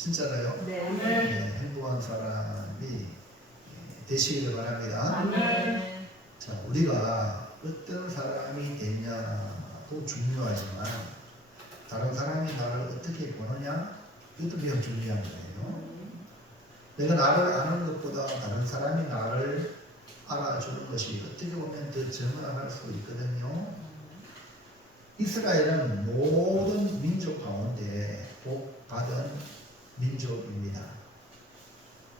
진짜로요? 네. 네, 행복한 사람이 되시기를 바랍니다. 아멘. 자, 우리가 어떤 사람이 되냐도 중요하지만 다른 사람이 나를 어떻게 보느냐 이것도 매우 중요한 거예요. 내가 나를 아는 것보다 다른 사람이 나를 알아주는 것이 어떻게 보면 더 정확할 수 있거든요. 이스라엘은 모든 민족 가운데 복 받은 민족입니다.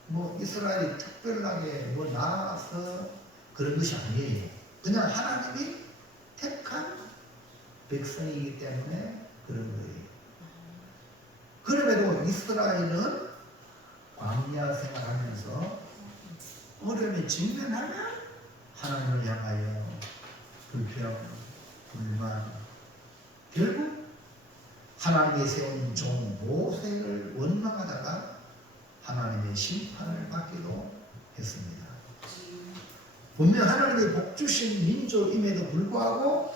뭐 이스라엘이 특별하게 뭐 나아서 그런 것이 아니에요. 그냥 하나님이 택한 백성이기 때문에 그런 거예요. 그럼에도 이스라엘은 광야 생활하면서 어려움에 직면하면 하나님을 향하여 불평, 불만, 결국 하나님이 세운 종 모세를 원망하다가 하나님의 심판을 받기도 했습니다. 분명 하나님의 복 주신 민족임에도 불구하고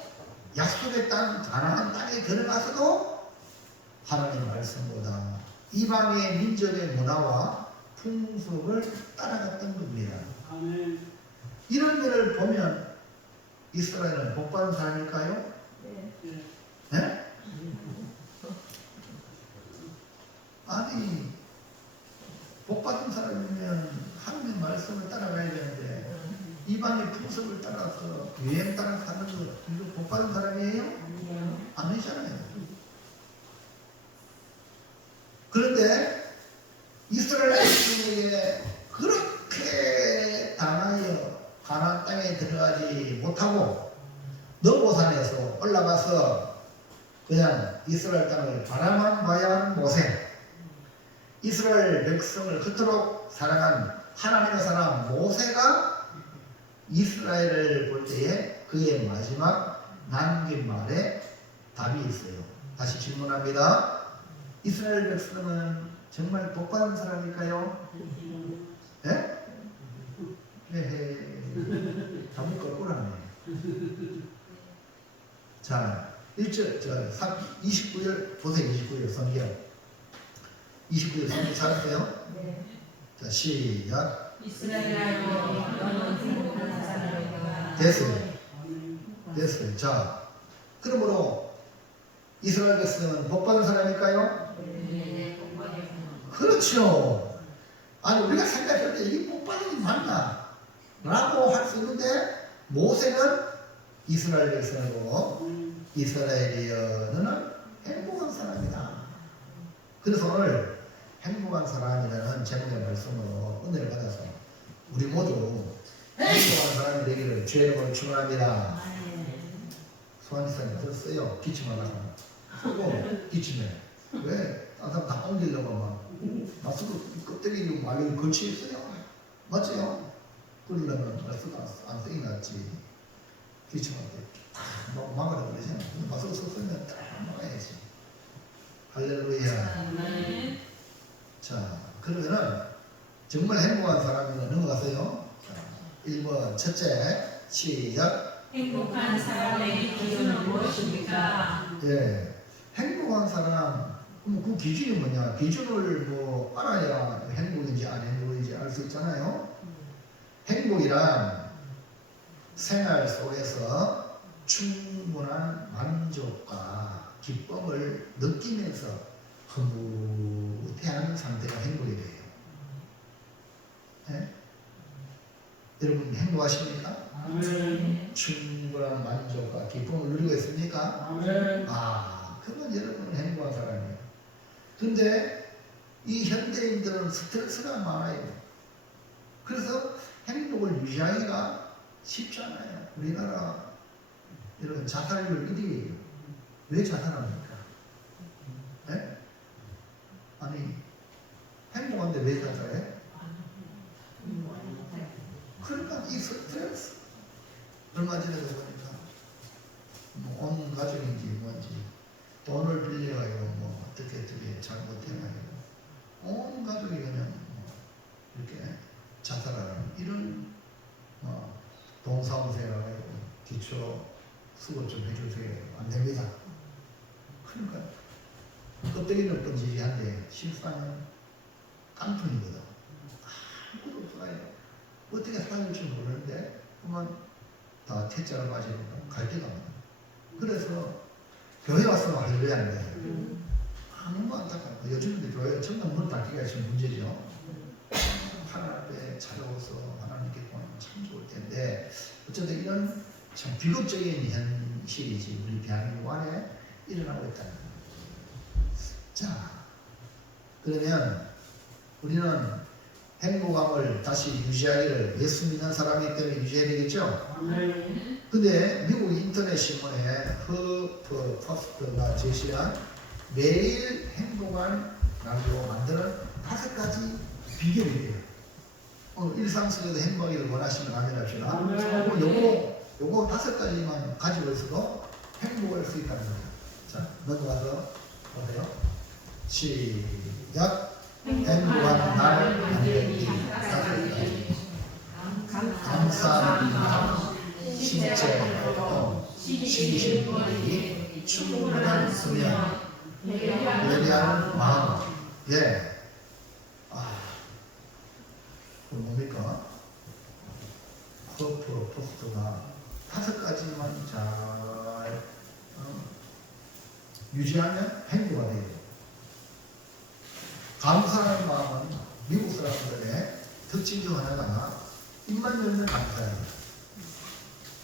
약속의 땅 가나안 땅에 들어가서도 하나님의 말씀보다 이방의 민족의 문화와 풍습을 따라갔던 겁니다. 아멘. 이런 면을 보면 이스라엘은 복받은 사람일까요? 네. 네? 아니 복받은 사람이면 하나님의 말씀을 따라가야 되는데 이방의 풍습을 따라서 유행 따라 사는 거 이거 복받은 사람이에요? 아니잖아요. 그런데 이스라엘 백성에게 그렇게 당하여 가나안 땅에 들어가지 못하고 너보산에서 올라가서 그냥 이스라엘 땅을 바라만 봐야 하는 모세, 이스라엘 백성을 그토록 사랑한 하나님의 사람 모세가 이스라엘을 볼 때에 그의 마지막 남긴 말에 답이 있어요. 다시 질문합니다. 이스라엘 백성은 정말 복받은 사람일까요? 예? 네. 답이 거꾸라네. 자, 29절 보세요. 29절 성경. 29절 성경 찾았어요? 네. 자, 시작. 이스라엘아 너는 행복한 사람이다. 됐어요. 됐어요. 자, 그러므로 이스라엘 백성은 복받은 사람일까요? 네, 그렇죠. 아니 우리가 생각할 때 이게 복받은 게 맞나? 라고 할 수 있는데 모세는 이스라엘 백성이고 이스라엘이여 너는 행복한 사람이다. 그래서 오늘 행복한 사람이라는 제목의 말씀으로 은혜를 받아서 우리 모두 행복한 사람이 되기를 주의 이름으로 축원합니다. 소환지사님 들었어요? 기침하다가 쓰고 기침해. 왜? 다른 사람 다 옮기려고 막 마스크 껍데기 말로 거치 있어요. 맞죠? 그러려면 마스크 안 쓰기 낫지. 기침할 때 막아라 그러잖아. 마스크 썼으면 딱 막아야지. 할렐루야. 자, 그러면은 정말 행복한 사람이면 넘어가세요. 자, 1번 첫째 시작. 행복한 사람의 기준은 무엇입니까? 예, 행복한 사람 그럼 그 기준이 뭐냐? 기준을 뭐 알아야 행복인지 안 행복인지 알 수 있잖아요. 행복이란 생활 속에서 충분한 만족과 기쁨을 느끼면서 흐뭇해하는 상태가 행복이 돼요. 네? 여러분 행복하십니까? 아멘. 충분한 만족과 기쁨을 누리고 있습니까? 아멘. 아, 그건 여러분은 행복한 사람이에요. 근데 이 현대인들은 스트레스가 많아요. 그래서 행복을 유지하기가 쉽지 않아요. 우리나라 여러분 자살률 1위예요. 왜 자살합니까? 네? 아니 행복한데 왜 자살해? 그러니까 이 스트레스 얼마 전에도 보니까 뭐 온 가족인지 뭔지 돈을 빌려가지고 뭐 어떻게 잘못해가지고 온 가족이 그냥 뭐 이렇게 자살하는 이런 동사무소에 가가지고 기초 수고 좀 해주세요. 안 됩니다. 그러니까 껍데기는 뻔지지한데 실상은 깡통이거든. 아무것도 없어요. 어떻게 살아날지 모르는데 그만 다 퇴짜로 빠지고 갈 데가 없는. 그래서 교회 와서 할렐루야 하는 거예요. 너무 안타깝고 요즘은 교회 정말 문 닫기가 있으면 문제죠. 하나님 앞에 찾아오서 하나님께 보면 참 좋을 텐데 어쨌든 이런 참 비극적인 현실이지 우리 대한민국 안에 일어나고 있다는 거예요. 자, 그러면 우리는 행복감을 다시 유지하기를 예수 믿는 사람이기 때문에 유지해야 되겠죠? 아멘. 근데 미국 인터넷 신문에 허프 퍼스트가 제시한 매일 행복한 라디오 만드는 5가지 비결이에요. 일상 속에서 행복하기를 원하시면 아멘합시다. 아멘. 요거 5가지만 가지고 있어도 행복할 수 있다는 거예요. 자, 넘어가서 보세요. 시작. 행복한 날 만들기 5가지. 감사하는 마음, 신체 활동, 쉬기 거리, 충분한 수면, 예리한 마음. 예. 그 뭡니까? 허프 포스트가 5가지만 잘 유지하면 행복가 돼요. 감사하는 마음은 미국 사람들의 특징 중 하나가 입만 열면 감사해요.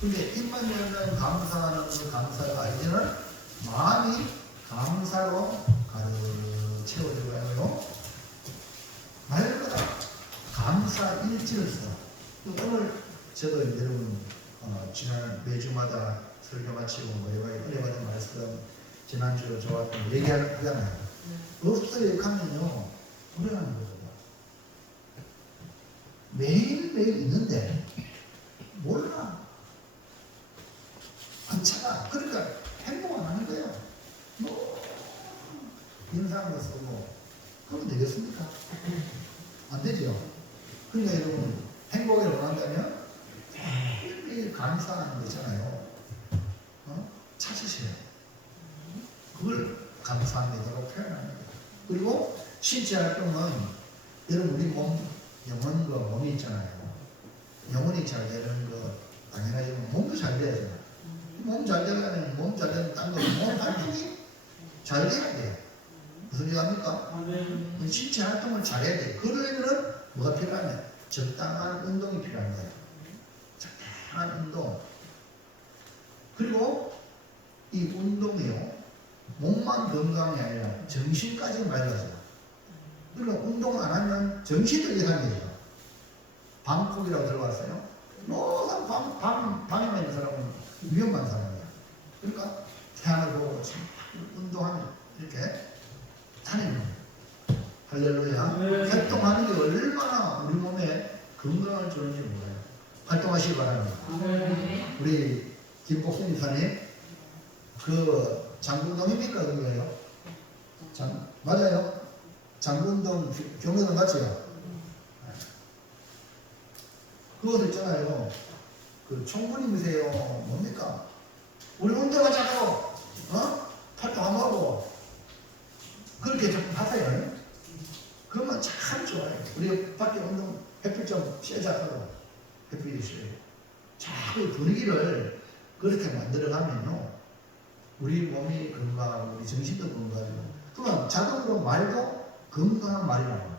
근데 입만 열면 감사하는 그 감사가 아니면 마음이 감사로 가득 채워져가요. 말보다 감사 일지를 써. 오늘 저도 여러분 지난 매주마다 설교 마치고 은혜받은 말씀 지난주 저왔던 얘기하잖아요. 없어요 하면요 불안한 거거든요. 매일매일 있는데 몰라. 안 차가. 그러니까 행복 안 하는 거예요. 뭐 인상으로 쓰고 그러면 되겠습니까? 안 되죠. 그러니까 여러분 행복을 원한다면 매일매일 감사하는 거 있잖아요. 찾으세요. 그걸 감사합니다라고 표현하는 거예요. 그리고 신체 활동은 여러분 우리 몸, 영혼과 몸이 있잖아요. 영혼이 잘 되는 거 당연하지만 몸도 잘 돼야 돼요. 몸 잘 되려면 몸 잘 되는 딴 거 몸 활동이 잘 돼야 돼요. 무슨 얘기 합니까? 아멘. 신체 활동을 잘해야 돼요. 그러려면 뭐가 필요하냐? 적당한 운동이 필요한 거예요. 적당한 운동. 그리고 이 운동이요. 몸만 건강이 아니라 정신까지 맑아져요. 그러니까 운동 안 하면 정신도 이상해져요. 방콕이라고 들어봤어요? 방에만 있는 사람은 위험한 사람이야. 그러니까 태양을 보고 운동하면 이렇게 다니는 거예요. 할렐루야. 네. 활동하는 게 얼마나 우리 몸에 건강을 주는지 몰라요. 활동하시기 바랍니다. 아멘. 우리 김복순 이사님, 그 장군동입니까? 그거예요? 맞아요? 장군동 경로동 맞죠? 그것도 있잖아요. 그 총무님이세요. 뭡니까? 우리 운동하자고, 활동 안 하고, 그렇게 좀 하세요. 그러면 참 좋아요. 우리 밖에 운동 햇빛 좀 쐬자고, 햇빛이 쐬요. 자꾸 분위기를 그렇게 만들어가면요. 우리 몸이 건강하고, 우리 정신도 건강하고, 그러면 자동으로 말도 건강한 말이 나와요.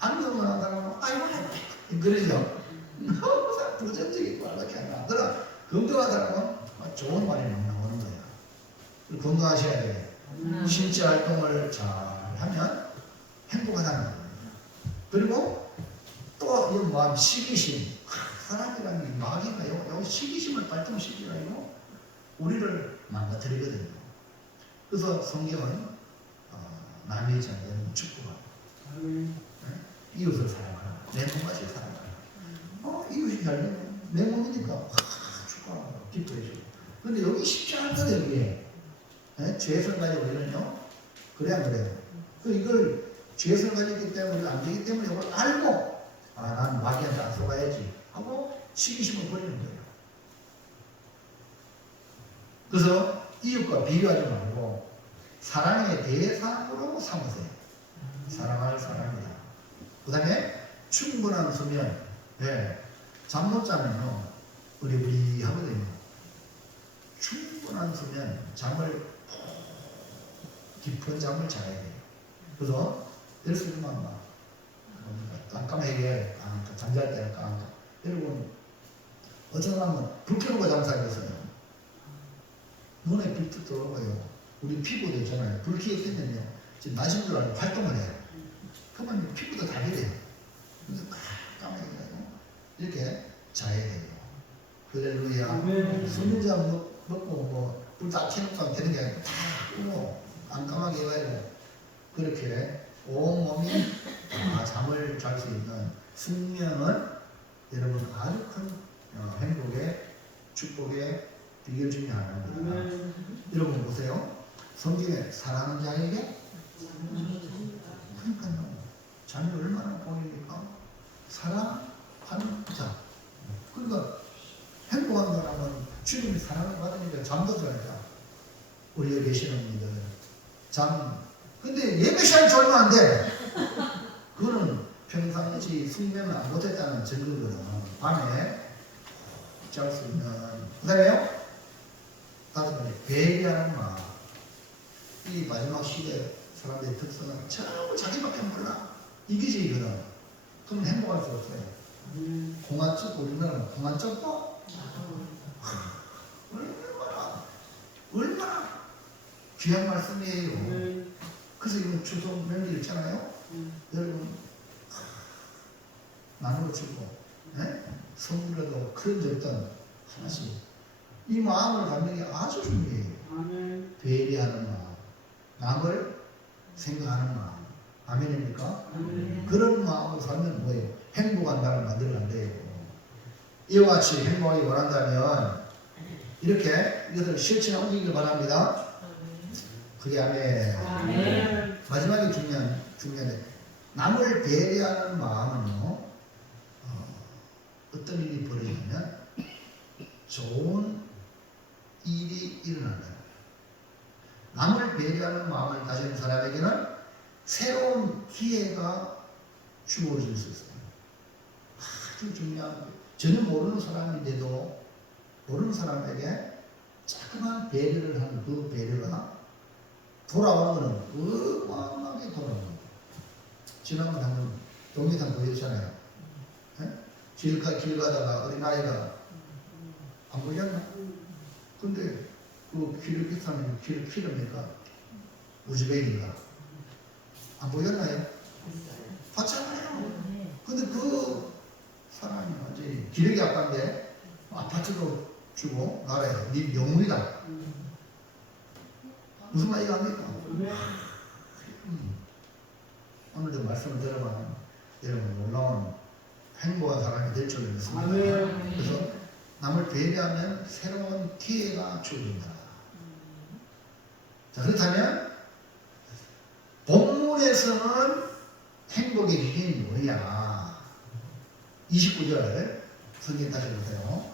안 건강한 사람은, 아이고, 그러죠. 너무 부정적이고, 이렇게 한다. 그럼 건강한 사람은 좋은 말이 나오는 거예요. 건강하셔야 돼요. 신체 활동을 잘 하면 행복하다는 거예요. 그리고 또 이 마음 시기심. 사람이라는 게 마귀가요. 여기 시기심을 발동시키가요. 우리를 망가뜨리거든요. 그래서 성경은 남의 잘 되는 축구가 이웃을 사랑하라. 내 몸같이 사랑하라. 이웃이 잘 되면 내 몸이니까 축구하라. 기뻐해주고. 근데 여기 쉽지 않거든요. 여기에. 죄성을 가지고 우리는요. 그래야 그래요. 이걸 죄성을 가지기 때문에 우리가 안 되기 때문에 이걸 알고 난 마귀한테 안 속아야지 하고 시기심을 버리는 거예요. 그래서 이웃과 비교하지 말고 사랑의 대상으로 삼으세요. 사랑할 사람이다. 그 다음에 충분한 수면. 예. 잠 못 자면요 우리 하거든요. 충분한 수면, 잠을 깊은 잠을 자야 돼요. 그래서 예를 들면 막 깜깜하게 잠잘 때는 깜깜. 여러분 어떤 사람은 불 켜놓고 잠자고 있어요. 눈에 빛도 들어오고요. 우리 피부도 있잖아요. 불 켜있으면요 지금 낮은 줄 알고 활동을 해요. 그러면 피부도 다 그래요. 그래서 깜깜하게 이렇게 자야 돼요. 할렐루야. 수면잠 먹고 뭐 불 다 켜놓고 되는 게 아니라 다 끄고 깜깜하게 해가지고 그렇게 온몸이 다 잠을 잘 수 있는 숙면은 여러분 아주 큰 행복의 축복의 비결 중에 하나입니다. 여러분 보세요. 성경에 사랑하는 자에게 그러니까요. 잠이 얼마나 보입니까? 사랑하는 자. 그러니까 행복한 사람은 주님이 사랑을 받으니까 잠도 잘 자. 우리 여기 계시는 분들 잠. 근데 예배 시간이 얼마 안 돼. 그거는 평상시 숙면을 안 못했다는 증거거든. 밤에 잘 수 있는. 그 다음에요. 다섯 번째 배려하는 마음. 이 마지막 시대 사람들의 특성은 전부 자기밖에 몰라. 이기적이거든. 그럼 행복할 수 없어요. 공안적, 우리나라는 공안적도 얼마나 귀한 말씀이에요. 그래서 이건 추석 명절 있잖아요. 여러분 나누어주고 선물에도 큰 적든 하나씩 이 마음을 갖는 게 아주 중요해요. 배려하는 마음, 남을 생각하는 마음. 아멘입니까? 그런 마음을 살면 뭐예요? 행복한 나라를 만들면 돼요. 이와 같이 행복하기 원한다면 이렇게 이것을 실천에 옮기길 바랍니다. 그게 아멘. 마지막에 중요한데 남을 배려하는 마음은요 어떤 일이 벌어지냐면 좋은 일이 일어난다. 남을 배려하는 마음을 가진 사람에게는 새로운 기회가 주어질 수 있어요. 아주 중요한 거예요. 전혀 모르는 사람인데도 모르는 사람에게 자그마한 배려를 하는 그 배려가 돌아오는 거는 어마어마하게 돌아오는 거예요. 지난번에 한번 동영상 보여줬잖아요. 길 가다가 어린아이가 안 보였나? 근데 그 길을 비타는 길을 키우니까 우즈벡인가? 안 보였나요? 봤잖아요. 근데 그 사람이 완전히 기력이 아빠인데 아파트도 주고 나라에 네 영웅이다. 무슨 말이가 합니까? 오늘도 말씀을 들어보면 여러분 놀라운 행복한 사람이 될 줄을 믿습니다. 그래서 남을 배려하면 새로운 기회가 주어진다. 자, 그렇다면 본문에서는 행복의 비결이 뭐냐? 29절 성경 다시 보세요.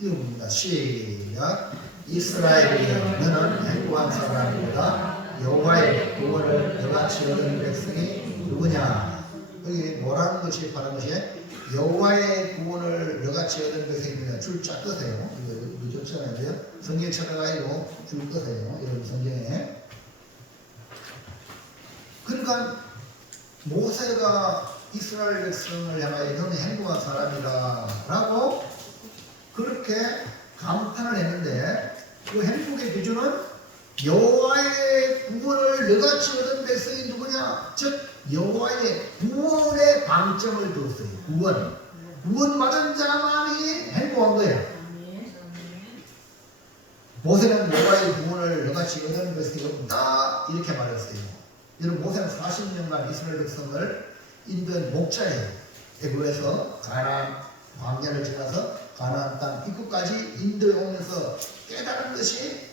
읽어봅니다. 시작. 이스라엘이여 너는 행복한 사람이보다 여호와의 구원을 너같이 얻은 백성이 누구냐? 여기 뭐라는 것이 바라는 것이 여호와의 구원을 너같이 얻은 백성입니다. 줄 쫙 끄세요. 이거 늦었잖아요. 성경 찾아가지고 줄 끄세요. 여러분 성경에. 그러니까 모세가 이스라엘 백성을 향하여 너는 행복한 사람이다 라고 그렇게 감탄을 했는데 그 행복의 기준은 여호와의 구원을 너같이 얻은 백성이 누구냐? 즉 여호와의 구원에 방점을 두었어요. 구원 받은 자만이 행복한 거예요. 모세는 여호와의 구원을 너같이 얻은 백성이 없다 이렇게 말했어요. 여러분 모세는 40년간 이스라엘 백성을 인도한 목자예요. 애굽에서 가나안 광야를 지나서 가나안 땅 입구까지 인도에 오면서 깨달은 것이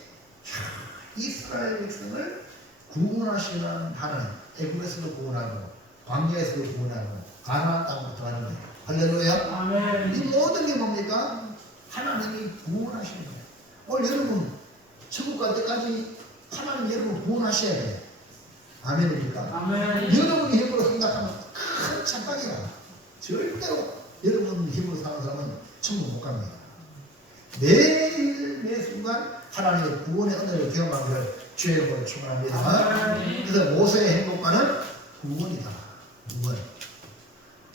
이스라엘 백성을 구원하시는 하나님. 애굽에서도 구원하고 광야에서도 구원하고 가나안 땅부터 하는 거예요. 할렐루야. 아멘. 이 모든 게 뭡니까? 하나님이 구원하시는 거예요. 오늘 여러분 천국 갈 때까지 하나님 여러분 구원하셔야 돼. 아멘입니까? 아멘. 여러분이 힘으로 생각하면 큰 착각이야. 절대로 여러분 힘으로 사는 사람은 천국 못 갑니다. 매일 매 순간 하나님의 구원의 은혜를 경험하기를 주의 이름으로 축원합니다. 그래서 모세의 행복과는 구원이다. 구원.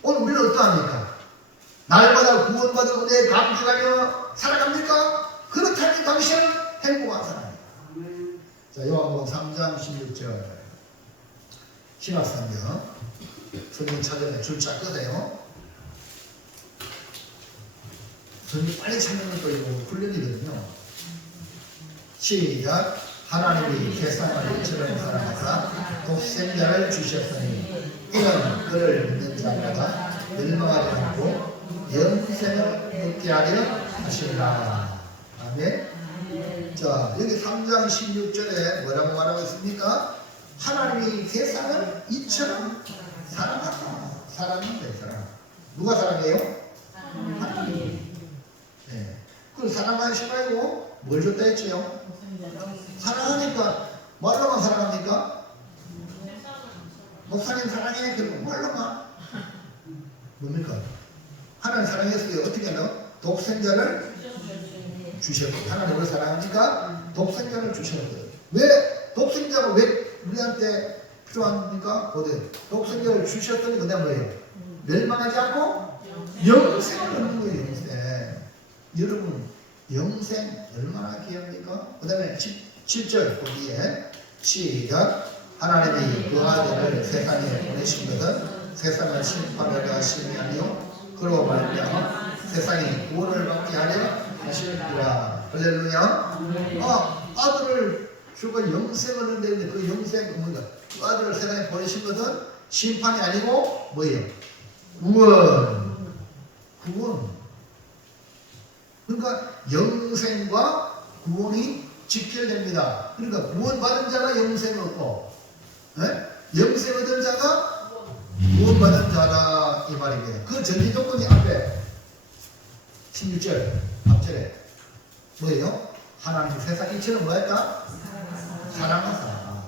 오늘 우리는 어떠합니까? 날마다 구원받은 은혜에 감격하며 살아갑니까? 그렇다면 당신은 행복한 사람입니다. 자, 요한복음 3장 16절 신학성경 성경 찾아내 줄자 끄세요. 성경 빨리 찾는 것도 이거 훈련이거든요. 시작. 하나님이 세상을 이처럼 사랑하사 독생자를 주셨으니 이는 그를 믿는 자마다 멸망하지 않고 영생을 얻게 하려 하시리라. 아멘. 자, 여기 3장 16절에 뭐라고 말하고 있습니까? 하나님이 세상을 이처럼 사랑하사. 사랑한대, 사랑. 누가 사랑해요? 하나님. 네. 그 사랑하시 말고 뭘 줬다 했지요? 사랑하니까 말로만 사랑합니까? 목사님 사랑해. 그리고 말로만 뭡니까? 하나님 사랑했어요. 어떻게 하나? 독생자를 주셨어요. 하나님을 사랑하니까 독생자를 주셨어요. 왜 독생자가 왜 우리한테 필요합니까? 어디? 독생자를 주셨더니 그 다음 뭐예요? 멸망하지 않고 영생을 얻는 거예요. 영생. 여러분 영생 얼마나 귀합니까? 그 다음에 7절 거기에 시작. 하나님이 그 아들을 세상에 보내신 것은 세상을 심판하려 하심이 아니요 그로 말미암아 세상이 구원을 받게 하려 하시니라. 할렐루야. 아들을 주고 영생을 얻는데 그 영생은 뭔가? 그 아들을 세상에 보내신 것은 심판이 아니고 뭐예요? 구원. 구원. 그러니까 영생과 구원이 직결됩니다. 그러니까 구원받은 자가 영생을 얻고 영생 얻은 자가 구원받은 자다 이 말입니다. 그 전제 조건이 앞에 16절 앞절에 뭐예요? 하나님 세상 이처럼 뭐했다? 사랑하사.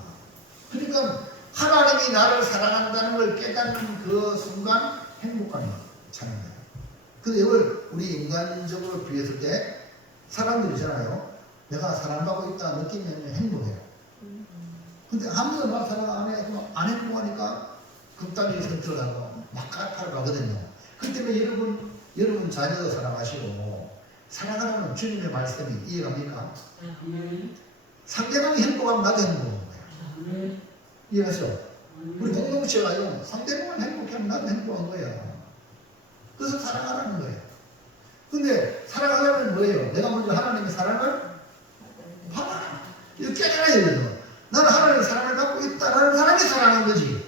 그러니까 하나님이 나를 사랑한다는 걸 깨닫는 그 순간 행복감이 찾는다. 근데 이걸 우리 인간적으로 비했을 때 사람들이잖아요. 내가 사랑받고 있다 느끼면 행복해요. 근데 아무도 막 사랑 안 해. 안 행복하니까 극단이 들어가고 막 까탈 가거든요. 그렇기 때문에 여러분 자녀도 사랑하시고 사랑하는 주님의 말씀이 이해갑니까? 상대방이 행복하면 나도 행복한 거야. 이해하시죠? 우리 공동체가 상대방을 행복하면 나도 행복한 거야. 그래서 사랑하라는 거예요. 근데 사랑하려면 뭐예요? 내가 먼저 하나님의 사랑을 받아. 이거 깨달아야 돼요. 나는 하나님의 사랑을 갖고 있다라는 사람이 사랑하는 거지.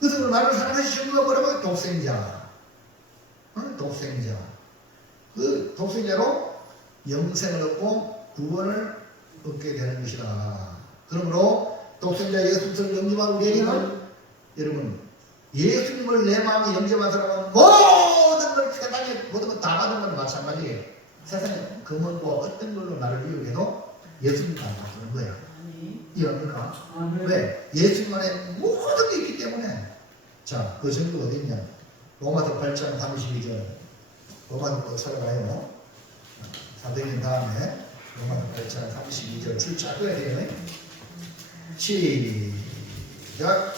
그래서 나를 사랑하시는 거 뭐라고? 독생자. 독생자. 그 독생자로 영생을 얻고 구원을 얻게 되는 것이다. 그러므로 독생자 예수 그리스도를 영접한 우리에게는 여러분 예수님을 내 마음에 영접한 사람은 모든 걸 세상에 모든 걸 다 받은 건 마찬가지예요. 세상에 금은고 어떤 걸로 나를 이용해도 예수님 다 받는 거야. 이해합니까? 왜? 예수님 안에 모든 게 있기 때문에. 자, 그 정도 어디 있냐? 로마서 8장 32절. 로마서 또 찾아가요. 400년 다음에 로마서 8장 32절 출자 꺼야 돼요. 시작.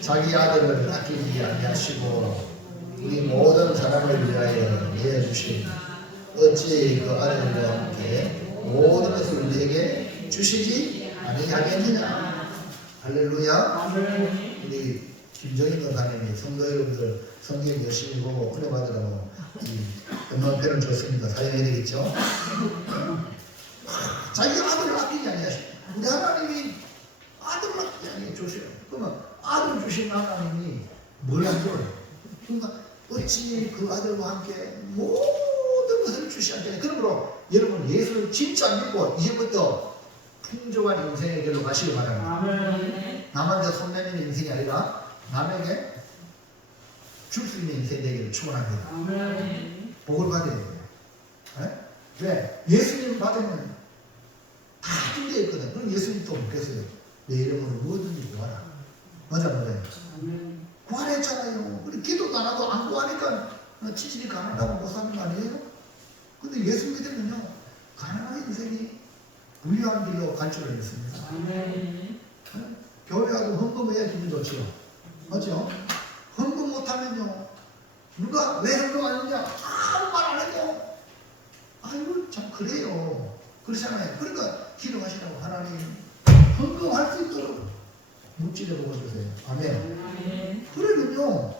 자기 아들을 아끼지 아니하시고 우리 모든 사람을 위하여 내어주신 어찌 그 아들과 함께 모든 것을 우리에게 주시지 아니하겠느냐. 할렐루야. 우리 김정인 권사님이 성도 여러분들 성경 열심히 보고 은혜 받으라고 이 음악편을 줬습니다. 사용해야 되겠죠. 자기 아들을 아끼지 아니하시고 우리 하나님이 아들을 아끼지 아니하셔요. 그러면 아들 주신 하나님이 뭘 안 줘요? 그러니까 어찌 그 아들과 함께 모든 것을 주시겠냐. 그러므로 여러분 예수를 진짜 믿고 이제부터 풍족한 인생의 길로 가시기 바랍니다. 남한테 손내는 인생이 아니라 남에게 줄 수 있는 인생이 되기를 축원합니다. 복을 받아야 돼요. 왜? 예수님 받으면 다 준비되어 있거든. 그럼 예수님 또 묻겠어요. 내 이름으로 뭐든지 구하라. 맞아, 맞아요. 구하라 했잖아요. 근데 기도도 안 하고 안 구하니까 치질이 가난하고 못 사는 거 아니에요? 근데 예수 믿으면요, 가난한 인생이 부유한 길로 갈 줄을 믿습니다. 교회 가도 헌금해야 기분 좋지요. 맞죠? 헌금 못하면요, 누가 왜 헌금 안 했냐? 아무 말 안 해도, 아이고, 참, 그래요. 그렇잖아요. 그러니까 기도하시라고 하나님, 헌금할 수 있도록 묵지를 먹어주세요. 아멘. 그러면요,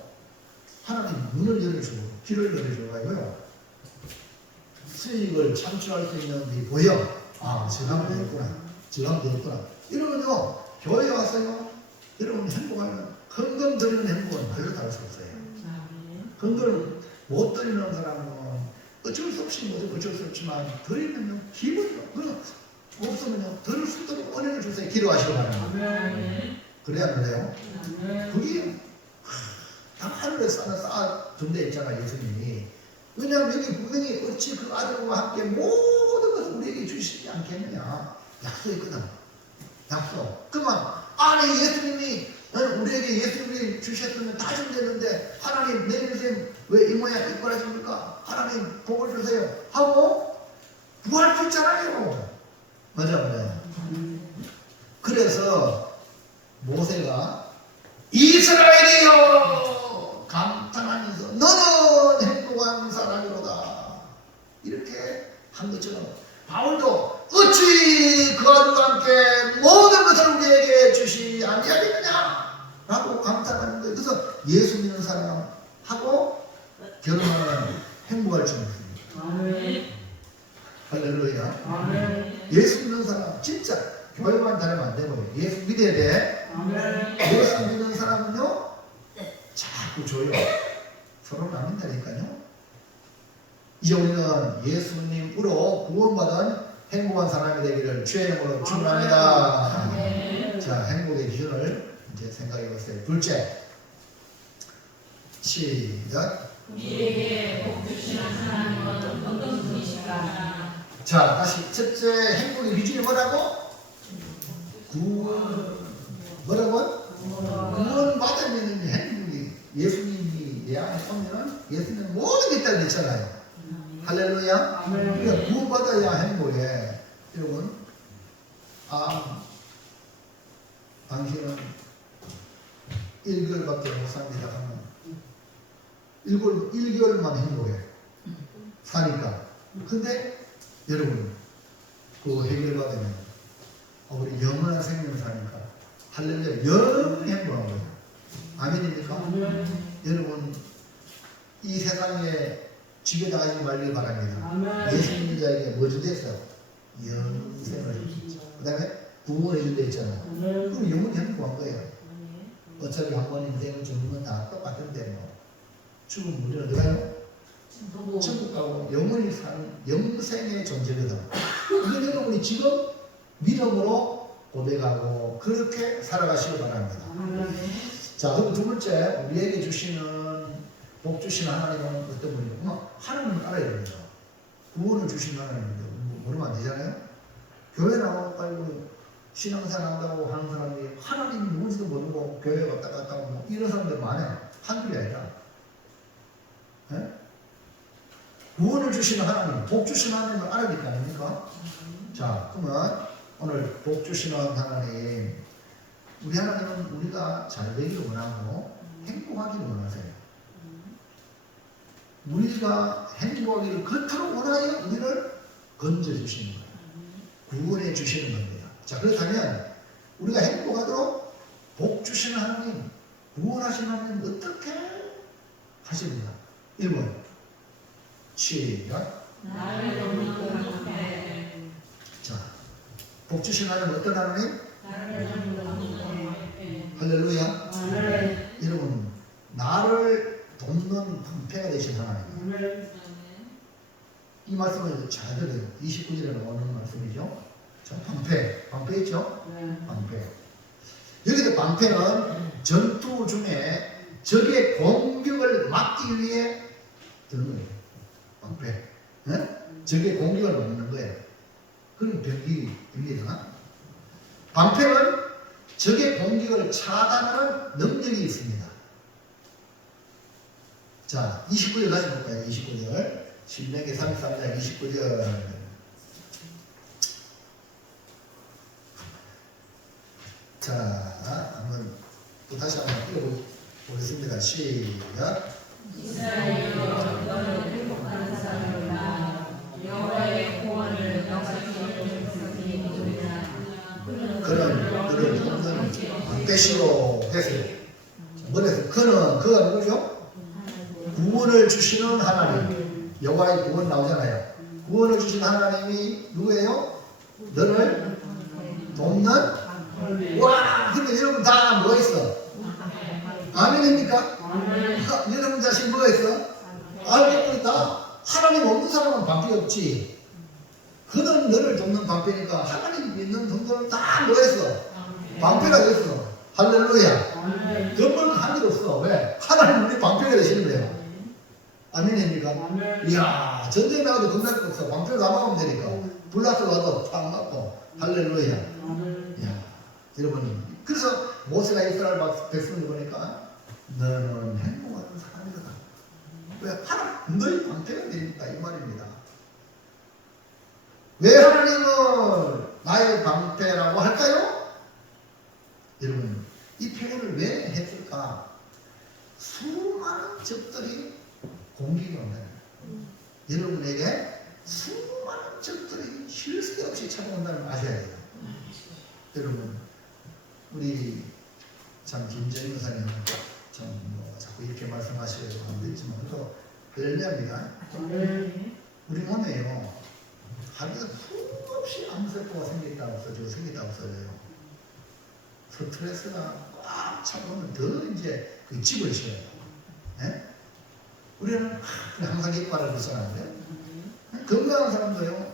하나님 문을 열어주고, 길을 열어줘가지고요, 수익을 창출할 수 있는 게 보여. 아, 저가면 되겠구나. 저가면 되겠구나. 이러면요, 교회 와서요, 여러분 행복하면, 헌금 드리는 행복은 별로 다를 수 없어요. 헌금을 못 드리는 사람은 어쩔 수 없이 어쩔 수 없지만, 드리면요, 기분이요. 그럼 없으면요, 들을 수 있도록 은혜를 주세요. 기도하시기 바랍니다. 그래야 그래요. 그게 다 하늘에 쌓아 둔데 있잖아, 예수님이. 왜냐하면 여기 분명히 어찌 그 아들과 함께 모든 것을 우리에게 주시지 않겠느냐. 약속했거든. 약속. 그러면 아니 예수님이 우리에게 예수님이 주셨으면 다 준비했는데 하나님 내 인생 왜 이 모양 이끌어줍니까? 하나님 복을 주세요 하고 구할 수 있잖아요. 맞아, 맞아요. 그래서 모세가 이스라엘이여 감탄하면서 너는 행복한 사람이로다 이렇게 한 것처럼 바울도 어찌 그 아들과 함께 모든 것을 우리에게 주시 아니하겠느냐 라고 감탄하는 거예요. 그래서 예수 믿는 사람하고 결혼하면 행복할 줄 믿습니다. 할렐루야. 예수 믿는 사람 진짜 교회만 다니면 안 되고요. 예수 믿어야 돼. 예수 믿는 사람은요 자꾸 줘요. 서로 나눈다니까요. 이제 우리는 예수님으로 구원받은 행복한 사람이 되기를 주의 이름으로 축원합니다. 자, 행복의 기준을 이제 생각해 보세요. 둘째, 시작. 우리에게 복 주시는 하나님은 어떤 분이신가? 자, 다시 첫째 행복의 기준이 뭐라고? 구원. 뭐라고? 구원 받으면 행복이 예수님이 내 안에 오면은 예수님 모든 게 있다고 그랬잖아요. 할렐루야. 그러니까 구원 받아야 행복해. 여러분, 당신은 1개월밖에 못 삽니다 하면 1개월만 행복해. 사니까. 근데 여러분, 그 해결받으면 우리 영원한 생명을 사니까 할렐루야, 영원히 행복한 거예요. 아멘입니까? 여러분, 이 세상에 집에 나가지 말길 바랍니다. 예수 믿는 자에게 뭐 준대했어요? 영생을 주시죠. 그 다음에 구원해 준대 있잖아요. 그럼 영원히 행복한 거예요. 어차피 한 번 인생을 죽는 건 다 똑같은데 뭐 죽으면 우리는 어디 가요? 천국 가고 영원히 사는 영생의 존재거든. 이건 여러분이 지금 믿음으로 고백하고 그렇게 살아가시기 바랍니다. 자, 그리고 두 번째, 우리에게 주시는 복 주시는 하나님은 어떤 분이고? 하나님을 알아야 됩니다. 구원을 주시는 하나님인데 모르면 안 되잖아요. 교회 나와가지고 신앙생활 한다고 하는 사람이 하나님이 누군지도 모르고 교회 왔다 갔다 하고 이런 사람들 많아요. 한둘이 아니라. 네? 구원을 주시는 하나님, 복 주시는 하나님을 알아야 될 거 아닙니까? 자, 그러면 오늘 복 주시는 하나님, 우리 하나님은 우리가 잘 되기를 원하고 행복하기를 원하세요. 우리가 행복하기를 그토록 원하여 우리를 건져주시는 거예요. 구원해 주시는 겁니다. 자, 그렇다면 우리가 행복하도록 복 주시는 하나님, 구원하시는 하나님 어떻게 하십니까? 1번 시작. 나를 돕는 방패. 자, 복 주시는 하나님 어떤 하나님? 나를 돕는 방패. 할렐루야. 여러분, 나를 돕는 방패가 되신 하나님. 이 말씀을 잘 들어요. 29절에 나오는 말씀이죠. 자, 방패 있죠? 방패. 여기서 방패는 전투 중에 적의 공격을 막기 위해 드는 거예요. 방패. 네? 적의 공격을 막는 거예요. 그런 병기입니다. 방패는 적의 공격을 차단하는 능력이 있습니다. 자, 29절 다시 볼까요? 29절. 신명기 33장 29절. 자, 한번 또 다시 한번 읽어보겠습니다. 시작. 이스라엘여 너는 행복한 사람이라 여호와의 구원을 너가 주의 백성이 이루리라. 그는 그를 돕는 방패시로 했어요. 뭐래서 그가 누구죠? 구원을 주시는 하나님. 여호와의 구원 나오잖아요. 구원을 주신 하나님이 누구예요? 너를 돕는. 와, 근데 여러분 다 뭐가 있어? 아멘입니까? 여러분 자신 뭐가 있어? 알고 보니까 하나님 없는 사람은 방패 없지. 그는 너를 돕는 방패니까 하나님 믿는 성도는 다 뭐가 있어? 방패가 있어. 할렐루야. 덤벌 한 일 없어. 왜? 하나님 우리 방패가 되시는 거예요. 아멘입니까? 이야, 전쟁 나가도 겁날 거 없어. 방패를 다 막으면 되니까. 불나서 와도 딱 막고. 할렐루야. 이야, 여러분. 그래서 모세가 이스라엘 백성을 보니까 너는 행복한 사람이다. 왜? 하나님 너희 방패가 되니까 이 말입니다. 왜 하나님은 나의 방패라고 할까요? 여러분, 이 표현을 왜 했을까? 수많은 적들이 공격이 온다. 여러분에게 수많은 적들이 쉴 새 없이 찾아온다는 걸 아셔야 돼요. 여러분, 우리 참 김정인 목사님 뭐 자꾸 이렇게 말씀하시려고 안 되지만 그래도 열려합니다. 우리 몸에요 하루에 수없이 암세포가 생겼다 없어지고 생겼다 없어져요. 스트레스가 꽉 차보면 더 이제 그 집을 쉬어요. 네? 우리는 항상 이빨을 불쌍한데 건강한 사람도요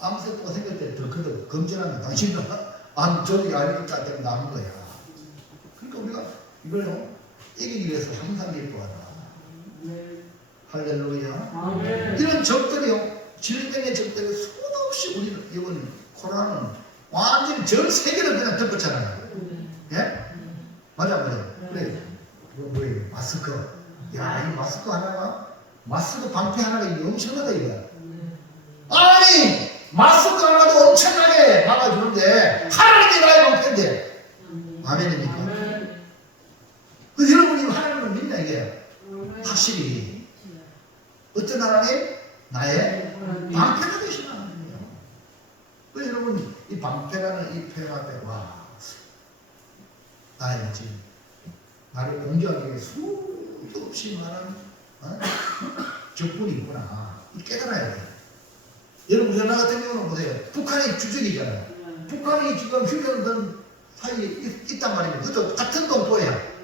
암세포가 생길 때 더 크도 검진하면 당신은 암 조직이 아니니까 때문에 남은 거야. 그러니까 우리가 이걸요 이기기 위해서 항상 기뻐하라. 할렐루야. 이런 적들이요 질병의 적들이 수도 없이 우리 이번 코로나는 완전히 전 세계를 그냥 덮었잖아요. 예? 맞아. 그래. 이거 뭐예요? 마스크. 야, 이 마스크 하나가 마스크 방패 하나가 엄청나다 이거야. 아니 마스크 하나도 엄청나게 막아주는데 하나님이 나의 방패인데. 아멘입니까? 그래서 여러분이 하나님을 믿냐 이게 확실히 어떤 하나님? 나의 방패가 되시는 하나님이에요. 그래서 여러분 이 방패라는 이 표현 앞에 와 나의 지금 나를 공격하기 위해 수도 없이 많은 적군이 있구나 깨달아야 돼요. 여러분 우리나라 같은 경우는 보세요. 북한이 주적이잖아요. 북한이 지금 휴전선 사이에 있단 말입니다. 그것도 같은 동포예요.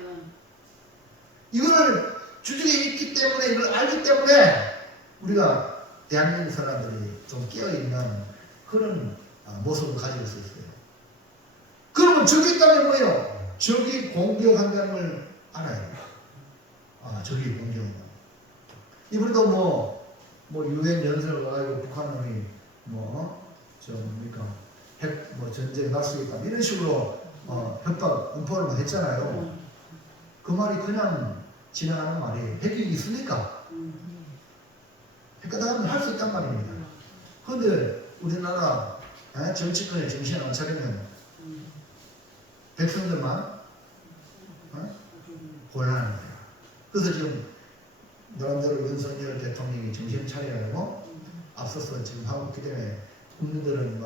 이거를 주적이 있기 때문에 이걸 알기 때문에 우리가 대한민국 사람들이 좀 깨어있는 그런 모습을 가지고 있어요. 그러면 적이 있다면 뭐예요? 적이 공격한다는 걸 알아야 돼요. 적이 공격한다. 이번에도 뭐 유엔 연설을 가지고 북한이 핵 전쟁 날 수 있다 이런 식으로 협박 공포를 했잖아요. 그 말이 그냥 지나가는 말이에요. 핵이 있으니까. 핵가다하면 할 수 있단 말입니다. 그런데 우리나라 정치권의 정신을 안 차리면 백성들만 곤란한 거예요. 그래서 지금 나름대로 윤석열 대통령이 정신 차리라고 앞서서 지금 하고 있기 때문에 국민들은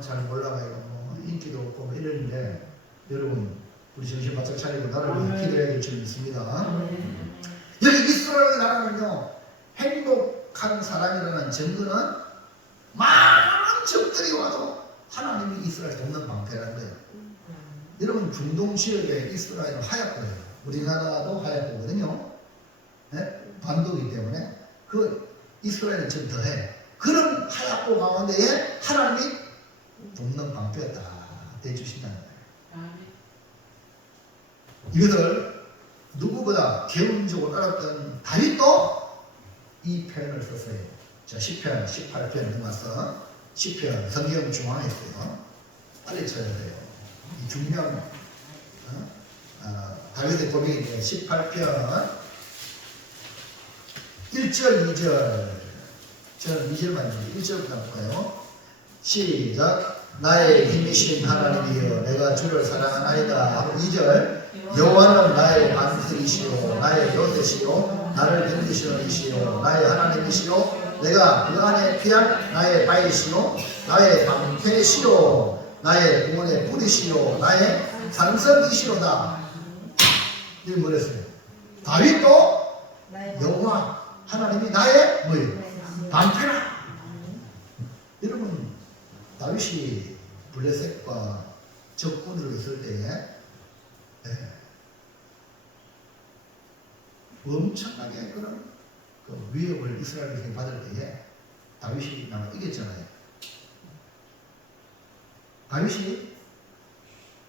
잘 몰라가지고 인기도 없고 이러는데 여러분 우리 정신 바짝 차리고 나라를 위해 기도해야 될 줄 믿습니다. 여기 이스라엘 나라는요 행복한 사람이라는 증거는 많은 적들이 와도 하나님이 이스라엘 돕는 방패라는 거예요. 여러분 중동 지역에 이스라엘은 하얗거든요. 우리나라도 하얗거든요. 네? 반도이기 때문에 그 이스라엘은 좀 더해. 그런 하얗고 가운데에 하나님이 돕는 방패가 다 대주신다는 거예요. 이것을 누구보다 개운적으로 알았던 다윗도 이 표현을 썼어요. 자, 시편 18편 넘어서 시편 성경 중앙에 있어요. 빨리 쳐야 돼요. 이 중요한 다윗의 고백인데 18편 1절 2절 저는 2절만 1절부터 볼까요? 시작. 나의 힘이신 하나님이여 내가 주를 사랑하나이다. 2절. 여호와는 나의 반석이시요 나의 요새시요 나를 견디시는 이시요 나의 하나님이시요 내가 그 안에 피한 나의 바위시요 나의 방패시요 나의 구원의 뿌리시요 나의 산성이시로다. 이게 뭐랬어요? 다윗도 여호와 하나님이 나의 뭐예요? 방패라. 여러분 다윗이 블레셋과 적군으로 있을 때에 엄청나게 그런 그 위협을 이스라엘 백성이 받을 때에 다윗이 나와 이겼잖아요. 다윗이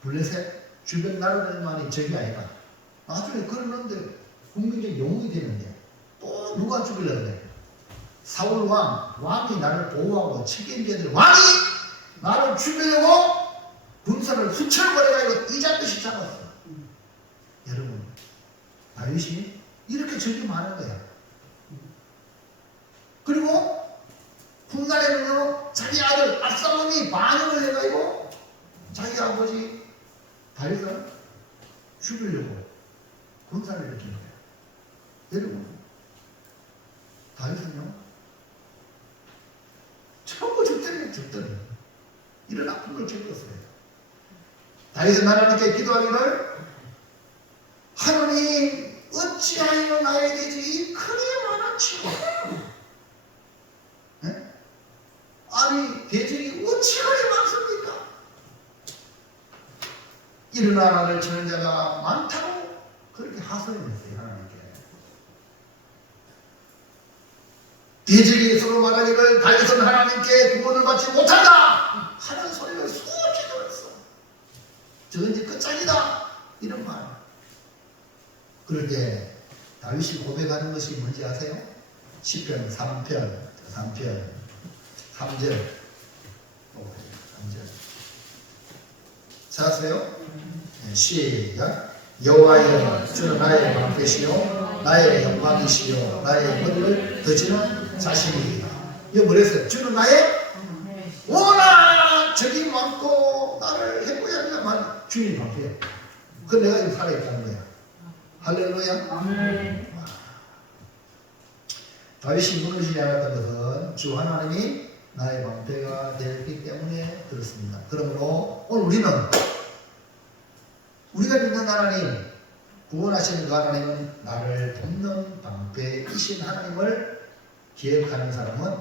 블레셋 주변 나라들만이 적이 아니라 나중에 그러는데 국민적 영웅이 되는데 또 누가 죽이려고 그래? 사울 왕이 나를 보호하고 책임져야 될 왕이 나를 죽이려고 군사를 수천 벌여가지고 이장듯이 잡았어. 여러분 다윗이 이렇게 적이 많은 거야. 그리고 훗날에는요 자기 아들 압살롬이 반역을 해가지고 자기 아버지 다윗을 죽이려고 군사를 일으킨 거야. 여러분 다윗은요 전부 적들이 이런 나쁜 걸 겪었어요. 다윗은 하나님께 기도하기를 하나님 어찌하여 나의 대적이 크게 많았지요. 네? 아니 대적이 어찌 그리 많습니까? 일어나 나를 치는 자가 많다고 그렇게 하소연을 했어요. 하나님께. 대적이 서로 말하기를 다윗은 하나님께 구원을 받지 못한다 하는 소리를 수없이 들었어. 저건 이제 끝장이다 이런 말. 그럴 때 다윗이 고백하는 것이 뭔지 아세요? 시편 3편 3절 3절 찾았어요? 네, 시작. 여호와여 주는 나의 방패시요 나의 영광이시요 나의 머리를 드시는 자신이다. 이거 뭐랬어요? 주는 나의 워낙 적이 많고 나를 해고야만 주님 방패야. 그 내가 지금 살아있다는 거야. 할렐루야. 아멘. 다윗이 무너지지 않았던 것은 주 하나님이 나의 방패가 되었기 때문에 그렇습니다. 그러므로 오늘 우리는 우리가 믿는 하나님, 구원하시는 그 하나님은 나를 돕는 방패이신 하나님을 기억하는 사람은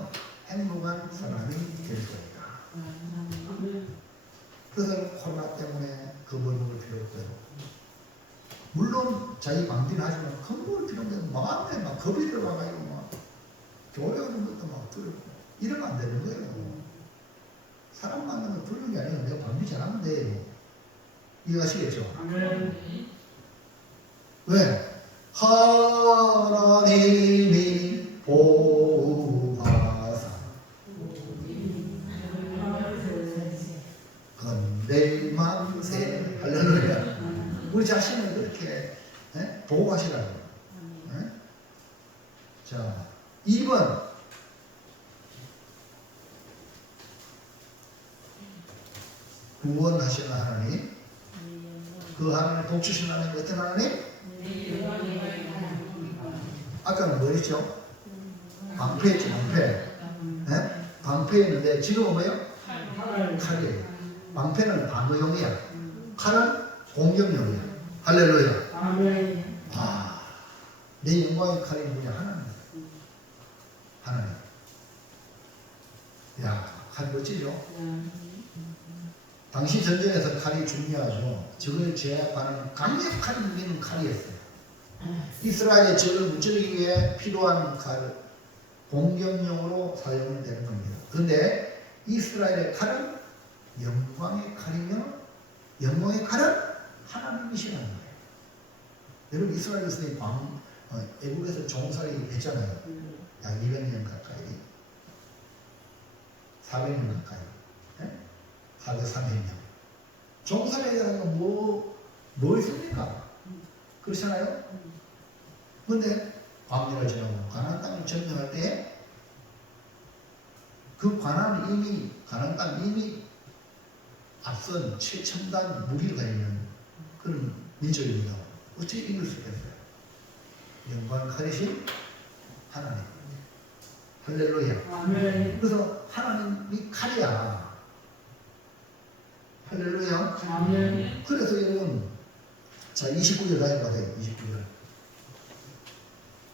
행복한 사람이 될 겁니다. 그래서 코로나 때문에 겁을 먹을 필요 없고요. 물론 자기 방비는 하지만 겁먹을 필요 없는데 마음에 막 겁이 들어가가지고 막 교회 오는 것도 막 두렵고 이러면 안 되는 거예요. 사람 만나면 두려운 게 아니고 내가 방비 잘하면 돼요. 이해하시겠죠? 왜? 하나님이 보호하사 건대만세. 할렐루야. 우리 자신을 그렇게 보호하시라고. 자, 2번 구원하시는 하나님. 그 하나님 복주신 하나님 어떤 하나님? 아까는 뭐였죠? 방패였죠. 방패. 방패였는데 지금은 뭐예요? 칼이에요. 방패는 방어용이야. 칼은 공격용이야. 할렐루야. 아멘. 아, 내 영광의 칼이 뭐냐? 하나님. 하나님. 야, 칼 멋지죠? 당시 전쟁에서 칼이 중요하죠. 적을 제압하는 강력한 무기는 칼이었어요. 이스라엘의 적을 무찌르기 위해 필요한 칼, 공격용으로 사용되는 겁니다. 그런데 이스라엘의 칼은 영광의 칼이며 영광의 칼은 하나님이시라는 거예요. 여러분 이스라엘 백성이 애국에서 종살이 했잖아요. 약 200년 가까이. 400년 가까이. 430년. 종살이라는 건 뭐 있습니까? 그렇잖아요? 근데 광야를 지나고 가나안 땅을 점령할 때 그 가나안 땅이 이미 앞선 최첨단 무기를 가지는 그런 민족입니다. 어떻게 이길 수 있겠어요? 영광 가리신 하나님. 할렐루야. 그래서 하나님이 칼이야. 할렐루야. 그래서 여러분, 자 29절 다시 가세요. 29절.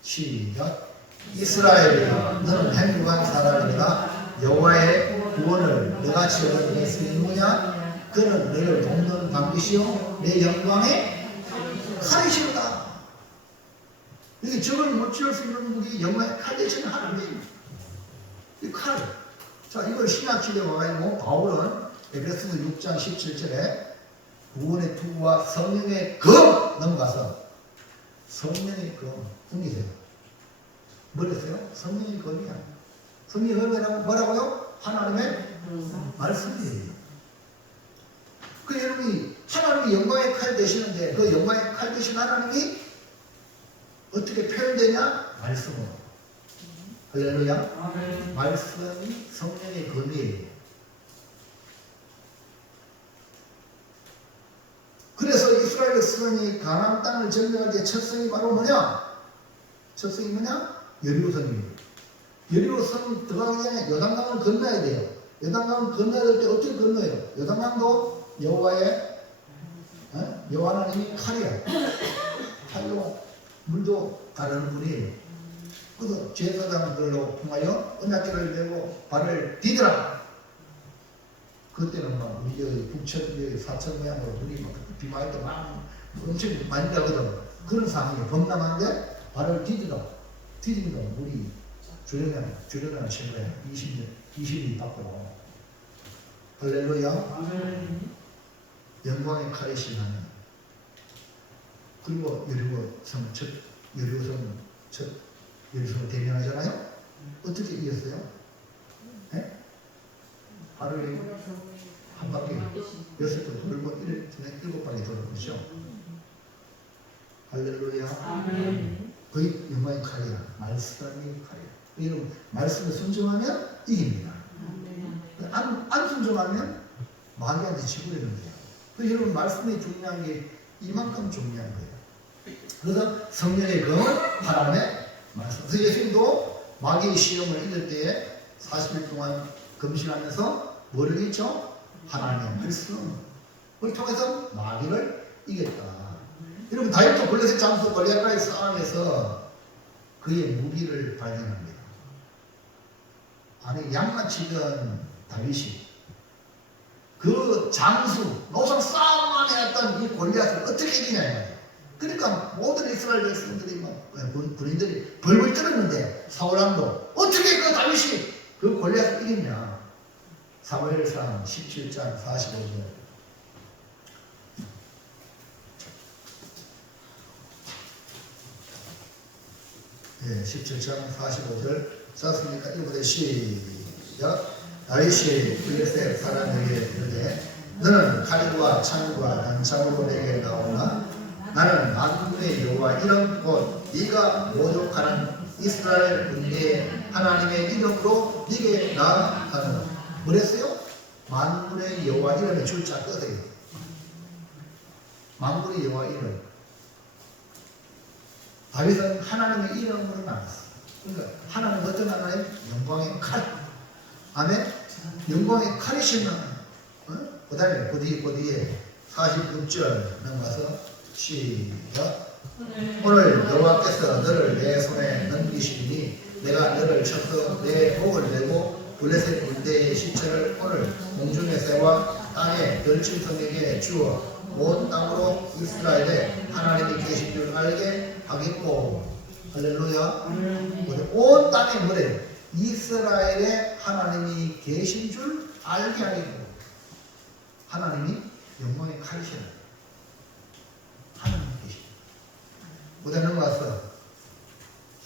시작. 이스라엘이여, 너는 행복한 사람이라. 여호와의 구원을 너같이 얻은 것이 누구냐? 그는 너를 돕는 방비시요 내 영광의 칼이시로다. 이게 적을 못 지을 수 있는 분이 영광의 칼 되시는 하나님. 이 칼. 자, 이걸 신약시대에 와가지고 바울은 에베소서 6장 17절에 구원의 투구와 성령의 검 넘어가서 성령의 검 숨기세요. 뭐랬어요? 성령의 검이야. 성령의 검이라고 뭐라고요? 하나님의 말씀이에요. 그 여러분이 하나님이 영광의 칼 되시는데 그 영광의 칼 되신 하나님이 어떻게 표현되냐? 말씀으로. 할렐루야. 말씀이 성령의 검이에요. 그래서 이스라엘 백성이 가나안 땅을 점령할 때 첫 성이 바로 뭐냐? 첫 성이 뭐냐? 여리고성입니다. 여리고성 들어가기 전에 요단강을 건너야 돼요. 요단강을 건너야 될 때 어떻게 건너요? 요단강도 여호와의 여호와 하나님이 칼이야. 칼로 물도 가르는 분이에요. 그래서 제사장들로 통하여 언약궤를 메고 발을 디드라. 그때는 막 우리 북천 사천 모양으로 물이 막 비마할 때 막 엄청 많이 나거든. 그런 상황이에요. 범람한데 발을 디디면 물이 주려나 친 거야. 20일 밖으로. 할렐루야. 영광의 칼이신 하나님. 그리고 여리고성을 대면하잖아요. 어떻게 이겼어요? 네? 하루에 한 바퀴 6번 돌고 7바퀴 도는 거죠. 할렐루야. 거의 영광의 칼이야. 말씀이 칼이야. 여러분, 말씀을 순종하면 이깁니다. 안 순종하면 마귀한테 지구려는 거예요. 그래서 여러분, 말씀이 중요한 게 이만큼 중요한 거예요. 그래서 성령의 검은 하나님의 말씀. 그래서 예수님도 마귀의 시험을 이길 때에 40일 동안 금신하면서 뭐를 했죠? 하나님의 말씀. 그걸 통해서 마귀를 이겼다. 여러분, 다윗도 블레셋 장수 골리앗과의 싸움에서 그의 무기를 발견합니다. 아니, 양만 치던 다윗이 그 장수, 노상 싸움만 해왔던 이 골리앗을 어떻게 이기냐. 그러니까 모든 이스라엘 백성들이 군인들이 벌벌 떨었는데 사울왕도 어떻게 그 다윗이 그 골리앗을 이겼냐. 사무엘상 17장 45절. 17장 45절 썼으니까 읽어보세요. 시작. 다윗이 블레셋 사람에게 이르되 너는 칼과 창과 단창으로 내게 나오나 나는 만군의 여호와 이름 곧 네가 모족하는 이스라엘 군대의 하나님의 이름으로 네게 나아가노라. 뭐랬어요? 만군의 여호와 이름의 줄자 떠세요. 만군의 여호와 이름. 다윗은 하나님의 이름으로 나왔어. 그러니까 하나님은 어떤 하나님? 영광의 칼. 아멘? 영광의 칼이신 하나님. 그 다음에 그 뒤에 46절 넘어가서 시작. 오늘 여호와께서 너를 내 손에 넘기시니 내가 너를 쳐서 내 목을 내고 블레셋 군대의 시체를 오늘 공중의 새와 땅의 멸치성에게 주어 온 땅으로 이스라엘에 하나님이 계신 줄 알게 하겠고. 할렐루야. 온 땅에 뭐래? 이스라엘에 하나님이 계신 줄 알게 하겠고. 하나님이 영광의 칼이시라. 하나님이 계신. 그다음 넘어가서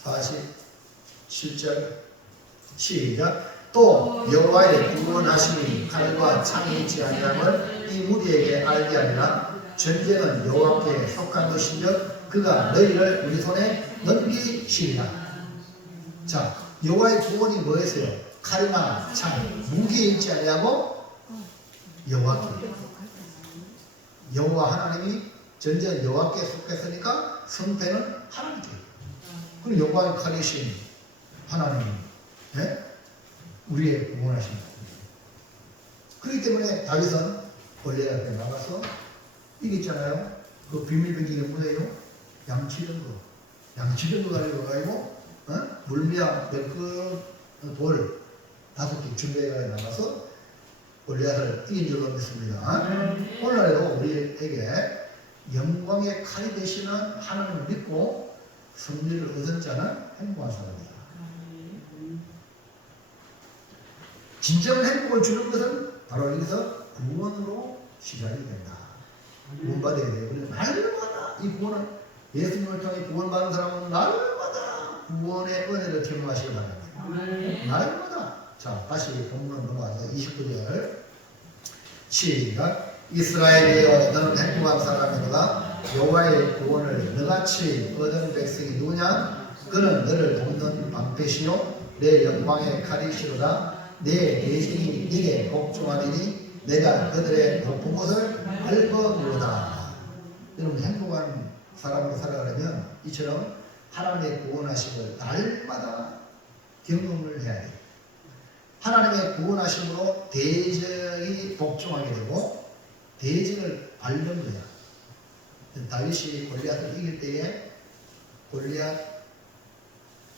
47절 시작. 또 여호와의 구원하심이 칼과 창이 있지 아니함을 이 무리에게 알게 하리라. 전쟁은 여호와께 속한 것인즉 그가 너희를 우리 손에 넘기시리라. 자, 여호와의 구원이 뭐였어요? 칼이나 창, 무기에 있지 아니하고 여호와께. 여호와 하나님이 전쟁은 여호와께 속했으니까 승패는 하나님께. 그럼 여호와의 칼이신 하나님, 예? 우리의 구원하신 분. 그렇기 때문에 다윗은 골리앗 앞에 나가서 이겼잖아요. 그 비밀병기가 뭐예요? 양치던 거. 양치던 거 가지고 물미야 몇그돌 5개 준비해 나가서 골리앗을 이긴 줄로 믿습니다. 오늘에도 우리에게 영광의 칼이 되시는 하나님을 믿고 승리를 얻은 자는 행복한 사람이다. 진정한 행복을 주는 것은 바로 여기서 구원으로 시작이 된다. 구원받아야 돼요. 우리는 날마다 이 구원은 예수님을 통해 구원받은 사람은 날마다 구원의 은혜를 경험하시기 바랍니다. 날마다. 자, 다시 본문 넘어가서 29절 시작. 이스라엘이여 너는 행복한 사람이로다. 여호와의 구원을 너같이 얻은 백성이 누구냐? 그는 너를 돕는 방패시요 내 영광의 칼이시로다. 내 대신이 네게 복종하리니 내가 그들의 높은 곳을 밟아보다. 여러분 행복한 사람으로 살아가려면 이처럼 하나님의 구원하심을 날마다 경험을 해야 돼요. 하나님의 구원하심으로 대적이 복종하게 되고 대적을 밟는 거야. 다윗이 골리앗을 이길 때에 골리앗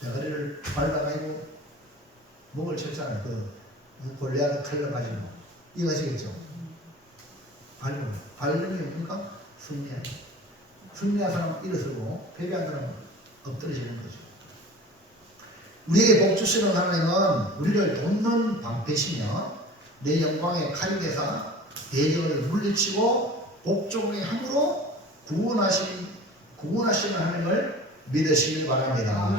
대가리를 밟아가지고 목을 쳤잖아요. 그 골리앗 칼로 가지고 이거 아시겠죠? 밟는 게 뭡니까? 승리하는. 승리한 사람은 일어서고 패배한 사람은 엎드러지는 거죠. 우리에게 복 주시는 하나님은 우리를 돕는 방패시며 내 영광의 칼이 되사 대적을 물리치고 복종의 힘으로 구원하시는 하나님을 믿으시길 바랍니다.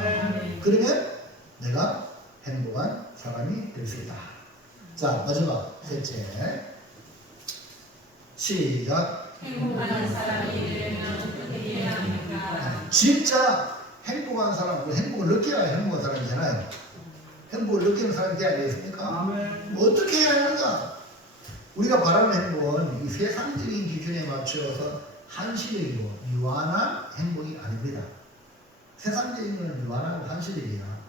그러면 내가 행복한 사람이 될 수 있다. 자, 마지막 셋째 시작. 행복한 사람이 되려면 어떻게 해야 합니까? 진짜 행복한 사람, 행복을 느껴야 행복한 사람이잖아요. 행복을 느끼는 사람이 돼야 되겠습니까? 뭐 어떻게 해야 하는가? 우리가 바라는 행복은 이 세상적인 기준에 맞춰서 한시적이고 유한한 행복이 아닙니다. 세상적인 것은 유한하고 한시적이야.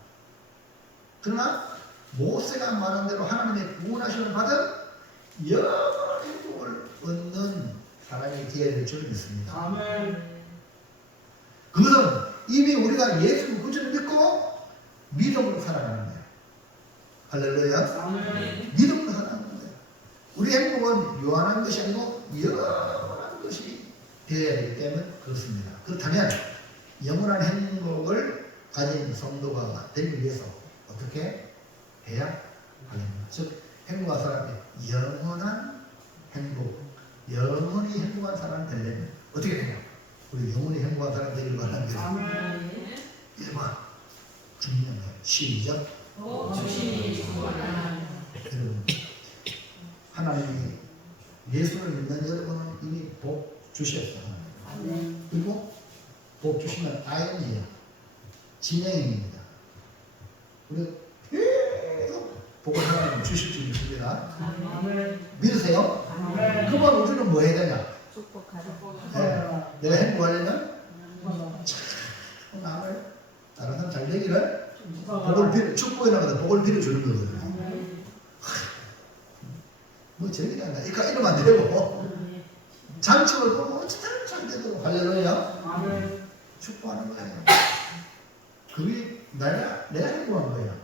그러나 모세가 말한 대로 하나님의 구원하심을 받은 영원한 행복을 얻는 사람이 되어야 될 줄 믿습니다. 그것은 이미 우리가 예수 그리스도를 믿고 믿음으로 살아가는 거예요. 할렐루야. 믿음으로 살아가는 거예요. 우리 행복은 유한한 것이 아니고 영원한 것이 되어야 되기 때문에 그렇습니다. 그렇다면 영원한 행복을 가진 성도가 되기 위해서 어떻게 해야 하겠는가? 즉 행복한 사람의 영원한 행복, 영원히 행복한 사람이 되려면 어떻게 되냐? 우리 영원히 행복한 사람 되길 바랍니다. 1번 중요한 거예요. 시작. 여러분, 하나님이 예수를 믿는 여러분은 이미 복 주셨어요. 그리고 복 주시면 ING예요. 진행입니다. 우리 계속 복을 하나님 주실 줄 믿습니다. 믿으세요? 그러면 우리는 뭐 해야 되냐? 네. 내가 행복하려면 남을 다른 사람 잘 되기를 복을 빌어, 축복해 나가다 복을 빌어주는 거거든요. 뭐 재미가 안 나. 이러면 안 되고 장점을 보고 어쨌든 잘 되도록 할렐루야. 축복하는 거예요. 그게 내가 행복한 거예요.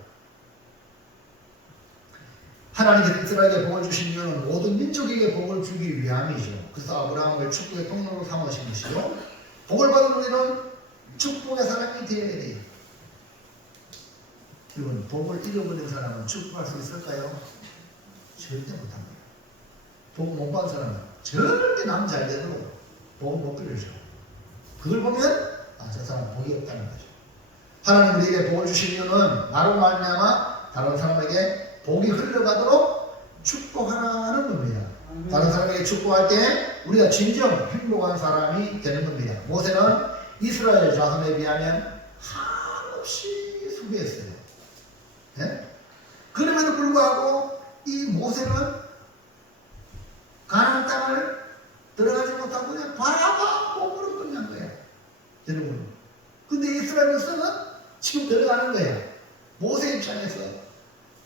하나님께서 이스라엘에게 복을 주신 이유는 모든 민족에게 복을 주기 위함이죠. 그래서 아브라함을 축복의 통로로 삼으신 것이요. 복을 받은 우리는 축복의 사람이 되어야 돼요. 여러분, 복을 잃어버린 사람은 축복할 수 있을까요? 절대 못합니다. 복 못 받은 사람은 절대 남 잘 되도록 복을 못 빌어줘. 그걸 보면 저 사람 복이 없다는 거죠. 하나님 우리에게 복을 주신 이유는 나로 말미암아 다른 사람에게 복이 흘러가도록 축복하라는 겁니다. 다른 사람에게 축복할 때 우리가 진정 행복한 사람이 되는 겁니다. 모세는 이스라엘 자손에 비하면 한없이 수고했어요. 네? 그럼에도 불구하고 이 모세는 가나안 땅을 들어가지 못하고 그냥 바라봐 몸으로 끝난 거예요. 여러분. 근데 이스라엘 백성은 지금 들어가는 거예요. 모세 입장에서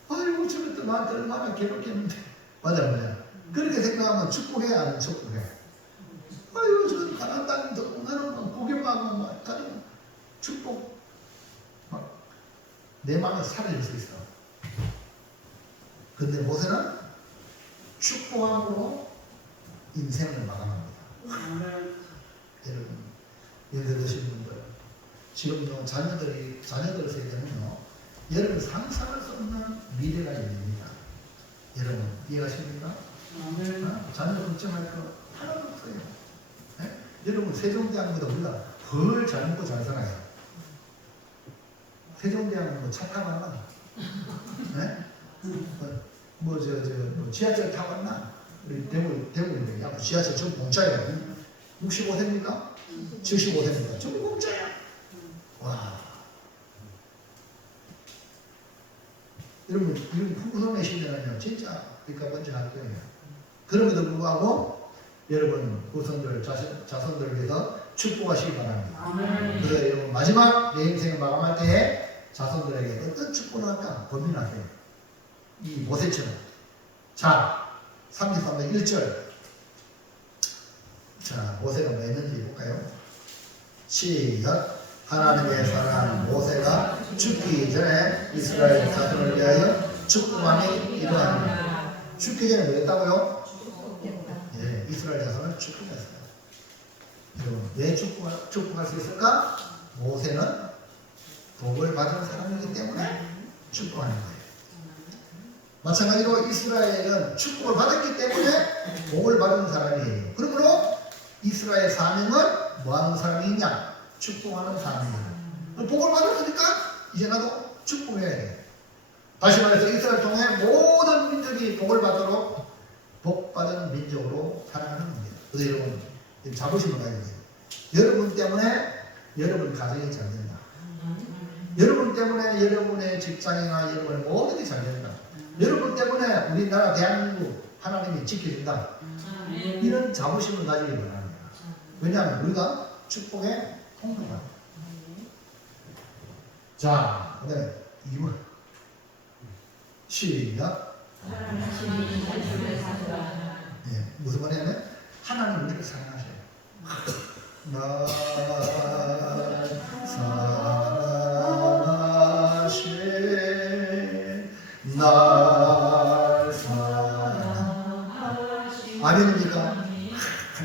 아이고 저것도 나한테 얼마나 괴롭겠는데 맞아. 그렇게 생각하면 축복해야 하는 축복해. 아이고 저것도 가나안 땅 나는 뭐 구경하고 막 가지고 축복 막 내 마음을 살릴 수 있어. 근데 모세는 축복함으로 인생을 마감합니다. 여러분, 예를 드신 분들, 지금요, 자녀들 세대는요, 여러분 상상할 수 없는 미래가 열립니다. 여러분, 이해가십니까? 자녀 걱정할 거 하나도 없어요. 네? 여러분, 세종대왕보다 우리가 덜 잘 먹고 잘 살아요. 세종대왕은 뭐 차 타고 왔나? 네? 뭐 지하철 타고 왔나? 우리 대구인데, 야, 지하철 전 공짜예요. 65세입니까? 75세입니까? 전 공짜야. 와. 여러분, 이런 후손 내시면은요, 진짜 그러니까 먼저 할 거예요. 그럼에도 불구하고, 여러분, 후손들, 자손들을 위해서 축복하시기 바랍니다. 그래서 여러분, 마지막 내 인생을 마감할 때에 자손들에게 어떤 축복을 할까 고민하세요. 이 모세처럼. 자, 33장 1절. 자, 모세가 뭐 했는지 볼까요? 시작. 하나님의 사람 모세가 죽기 전에 이스라엘 자손을 위하여 축복함이 이러하니라. 죽기 전에 뭐 했다고요? 예, 이스라엘 자손을 축복했어요. 여러분, 왜 축복할 수 있을까? 모세는 복을 받은 사람이기 때문에 축복하는 거예요. 마찬가지로 이스라엘은 축복을 받았기 때문에 복을 받은 사람이에요. 그러므로 이스라엘 사명은 뭐하는 사람이냐? 축복하는 사람이에요. 복을 받았으니까 이제 나도 축복해야 돼요. 다시 말해서 이스라엘 통해 모든 민족이 복을 받도록 복받은 민족으로 살아가는 겁니다. 그래서 여러분 자부심을 가져야 돼요. 여러분 때문에 여러분 가정이 잘 된다. 여러분 때문에 여러분의 직장이나 여러분의 모든 게 잘 된다. 여러분 때문에 우리나라 대한민국 하나님이 지켜준다. 이런 자부심을 가지기 바랍니다. 왜냐하면 우리가 축복의 통로다. 자, 그 다음에 2번 시작. 네, 무슨 말이냐면 하나님 우리를 사랑하셔요. 날 사랑하신 날 사랑하신 아멘입니까?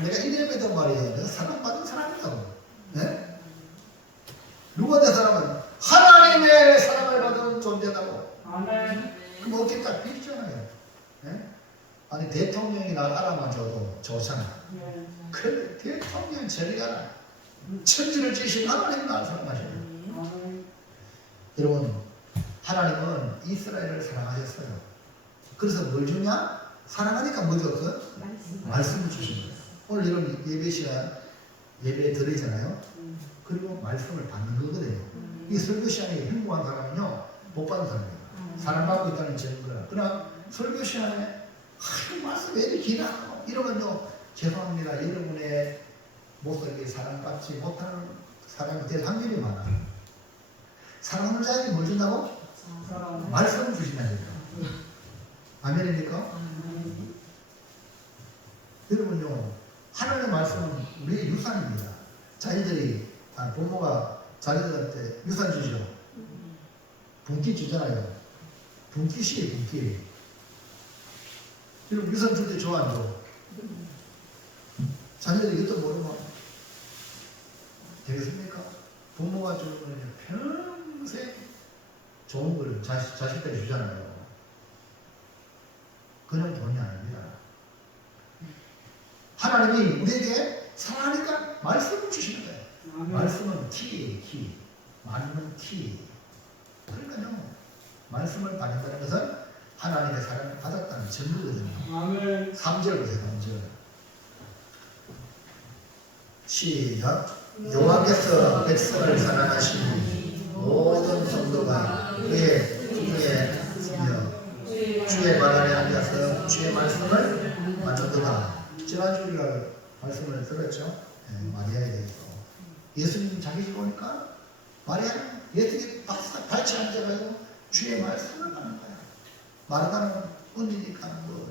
내가 이래봬도 말이에요. 내가 사랑받은 사람이라고. 네? 누가 내 사람은 하나님의 사랑을 받은 존재다고. 그럼 어떻게 딱 비리잖아요. 네? 아니 대통령이 날 알아맞아도 좋잖아. 그런데 대통령 저리 가라. 천지를 지으신 하나님 날 사랑하셔요. 여러분 하나님은 이스라엘을 사랑하셨어요. 그래서 뭘 주냐? 사랑하니까 뭐 줬어요? 말씀을 주신 거예요. 오늘 이런 예배 시간 예배 드리잖아요. 그리고 말씀을 받는 거거든요. 이 설교 시간에 행복한 사람은요 못 받은 사람이에요. 사랑받고 있다는 증거라. 그러나 설교 시간에 말씀 왜 이렇게 기나? 이러면요 죄송합니다. 여러분의 목소리에 사랑받지 못하는 사람이 될 확률이 많아요. 사랑하는 자에게 뭘 준다고? 말씀을 주신다니까. 아멘입니까? 여러분요 하나님의 말씀은 우리의 유산입니다. 자녀들이 부모가 자녀들한테 유산 주죠. 분기 주잖아요. 분기시에요. 분기. 여러분 유산 줄 때 좋아 안 좋아? 자녀들이 이것도 모르면 되겠습니까? 부모가 주는 건 평생 좋은 걸 자식들이 주잖아요. 그냥 돈이 아닙니다. 하나님이 우리에게 사랑하니까 말씀을 주시는 거예요. 말씀은 키예요, 키. 말씀은 키. 그러니까요, 말씀을 받는다는 것은 하나님의 사랑을 받았다는 증거거든요. 아멘. 3절 보세요. 3절. 시작. 여호와께서 백성을 사랑하시니 모든 성도가 그의 품에 서며 주의 말 안에 앉아서 주의 말씀을 받는도다. 지난주 우리가 말씀을 들었죠. 마리아에 대해서. 예수님 자기 집 오니까 마리아 예수님 발치 앉아가지고 주의 말씀을 받는 거야. 마르다는 언니니까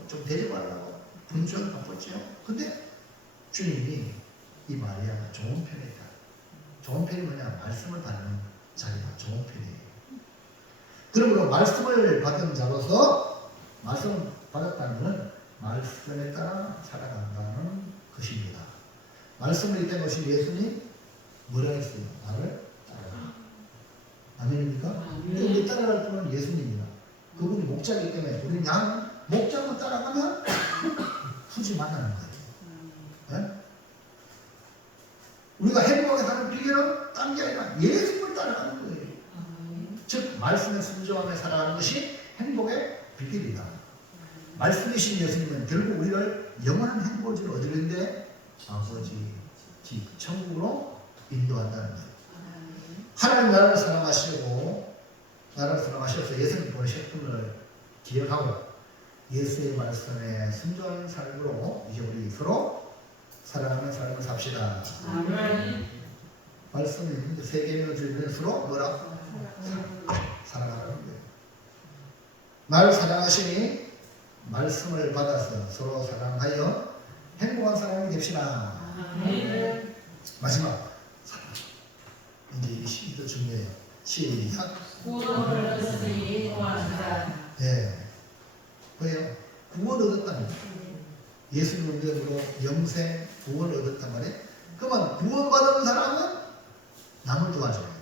좀 대접하려고 분주하게 바빴죠. 근데 주님이 이 마리아가 좋은 편이다. 좋은 편이 뭐냐? 말씀을 받는 자리가 좋은 편이에요. 그러므로 말씀을 받은 자로서 말씀을 받았다는 것은 말씀에 따라 살아간다는 것입니다. 말씀을 읽던 것이 예수님 뭐라 했어요? 나를 따라가. 아멘입니까? 우리 따라갈 분은 예수님이다. 그분이 목자이기 때문에 우리는 양 목자만 따라가면 후지 만나는 거예요. 네? 우리가 행복하게 사는 비결은 딴 게 아니라 예수님을 따라가는 거예요. 즉 말씀에 순종하며 살아가는 것이 행복의 비결이다. 말씀이신 예수님은 결국 우리를 영원한 행복을 주는 어디인데 아버지 집 천국으로 인도한다는 거예요. 하나님 나라를 사랑하시고 나라를 사랑하셔서 예수님 보내셨음을 기억하고 예수의 말씀에 순종하는 삶으로 이제 우리 서로 사랑하는 삶을 삽시다. 아멘. 말씀이 있는데 세 계명을 주면 서로 뭐라? 사랑하라는 거예요. 나를 사랑하시니 말씀을 받아서 서로 사랑하여 행복한 사람이 됩시다. 아멘. 마지막 사랑. 이제 이 시기도 중요해요. 시작. 구원을 얻으니 구원하라. 예. 왜요? 구원 얻었다는 거예요. 예수님 은혜로 영생 구원을 얻었단 말이에요. 그러면 구원받은 사람은 남을 도와줘야 돼요.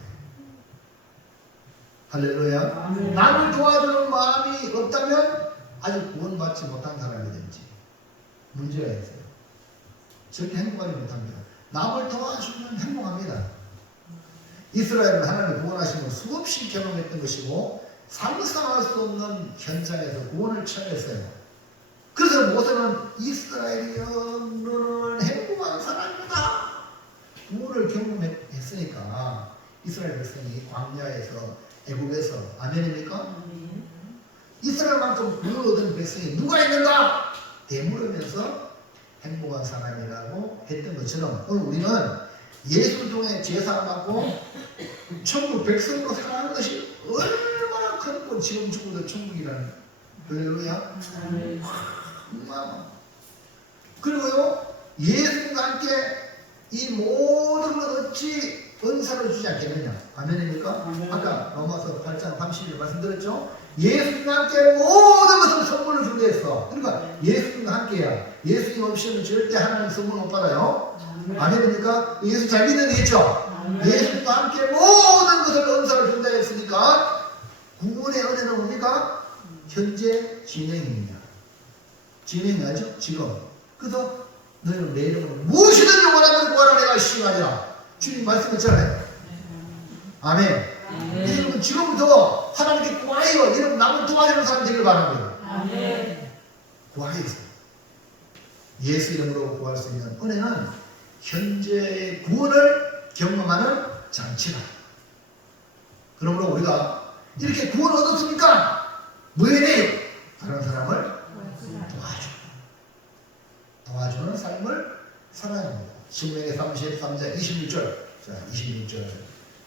할렐루야. 아멘. 남을 도와주는 마음이 없다면 아직 구원받지 못한 사람이든지 문제가 있어요. 절대 행복하지 못합니다. 남을 도와주면 행복합니다. 이스라엘은 하나님 구원하시는 수없이 경험했던 것이고 상상할 수 없는 현장에서 구원을 체험했어요. 그래서 모세는 이스라엘이여 너는 행복한 사람이다. 구원을 경험했으니까 이스라엘 백성이 광야에서 애굽에서 아멘입니까? 이스라엘만큼 구원을 얻은 백성이 누가 있는가? 되물으면서 행복한 사람이라고 했던 것처럼 오늘 우리는 예수를 통해 제사를 받고 천국 백성으로 살아가는 것이 얼마나 큰 건 지금 죽어도 천국이라는 할렐루야. 그리고요 예수님과 함께 이 모든 것 어찌 은사를 주지 않겠느냐. 아멘입니까? 아멘. 아까 로마서 8장 30절 말씀드렸죠. 예수님과 함께 모든 것을 선물을 주게 했어. 그러니까 예수님과 함께야. 예수님 없이는 절대 하나님 선물 못 받아요. 아멘입니까? 예수 잘 믿는 게 있죠. 예수님과 함께 모든 것을 은사를 준다 했으니까 구원의 은혜는 뭡니까? 현재 진행입니다. 진행이 아니죠? 지금. 그래서 너희는 내 이름으로 무엇이든지 원하면 구하라 내가 시행하리라. 주님 말씀했잖아요. 아멘. 여러분 지금부터 하나님께 구하여 이런 남을 도와주는 사람 되길 바랍니다. 아멘. 구하여 예수 이름으로 구할 수 있는 은혜는 현재의 구원을 경험하는 장치다. 그러므로 우리가 이렇게 구원을 얻었으니까 뭐 해야 돼요? 다른 사람을 도와주는 삶을 살아야 합니다. 신명기 33장 21절. 자, 21절.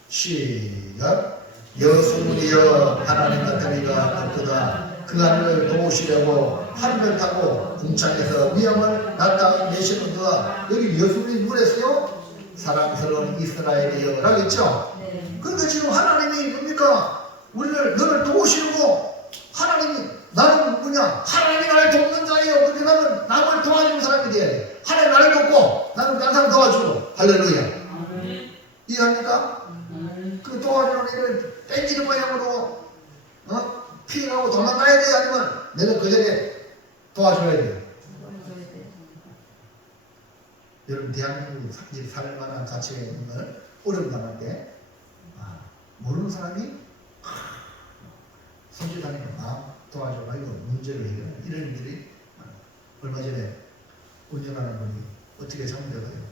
시작. 여수문이여 하나님 같은 이가 없도다. 그 하늘을 도우시려고 하늘을 타고 궁창에서 위험을 나타내시는 그가 여기 여수문이 누구랬어요? 사랑스러운 이스라엘이여 라고 했죠. 그러니까 지금 하나님이 뭡니까? 너를 도우시려고 하나님이 나는 누구냐? 하나님이 나를 돕는 자예요. 그렇게 나는 남을 도와주는 사람이 돼야 돼. 하나님 나를 돕고 나는 다른 사람 도와주고. 할렐루야. 이해합니까? 그 도와주는 일을 땡기는 모양으로 피하고 도망가야 돼? 아니면 내가 그 자리에 도와줘야 돼? 여러분 대한민국 살만한 가치가 있는 걸 어려움 당할 때 모르는 사람이 손짓하니까 도와줘가 이거 문제를 해결해. 이런 일들이 얼마 전에 운전하는 분이 어떻게 잘못해가지고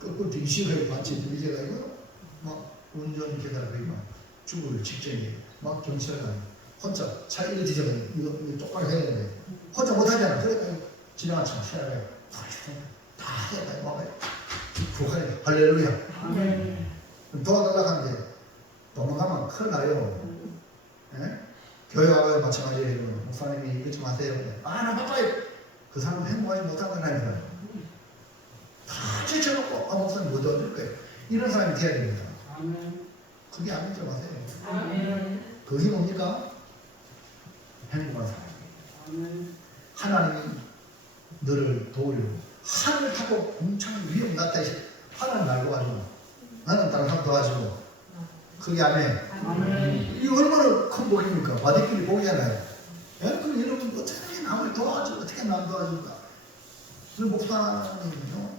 거꾸로 뒤시가지고 같이 들이져가지고 막 운전기사가 거의 막 죽을 직전이에요. 막 경찰관 혼자 차 이거 뒤져가지고 이거 똑바로 해야 되는데 혼자 못하잖아. 그러니까 지나간 차 시야에 다 해야 막아요. 구하래 할렐루야. 도와달라고 하는데 도망가면 큰일 나요. 예? 교회 와서 마찬가지예요. 목사님이 이것 좀 하세요. 나 바빠요. 그 사람은 행복하지 못한 건 아니에요. 다 제쳐놓고 목사님 못 얻을 거예요. 이런 사람이 돼야 됩니다. 그게 아닌 줄 아세요. 그게 뭡니까? 행복한 사람이에요. 하나님이 너를 도우려고 하늘 타고 공창 위험 나타내시 하나님 날 도와주고 나는 다른 사람 도와주고 그게 아멘. 이거 얼마나 큰 복입니까? 와대끼리 복이잖아요. 예? 그럼 여러분 어떻게 남을 도와주고 어떻게 남 도와줄까? 그 목사님은요,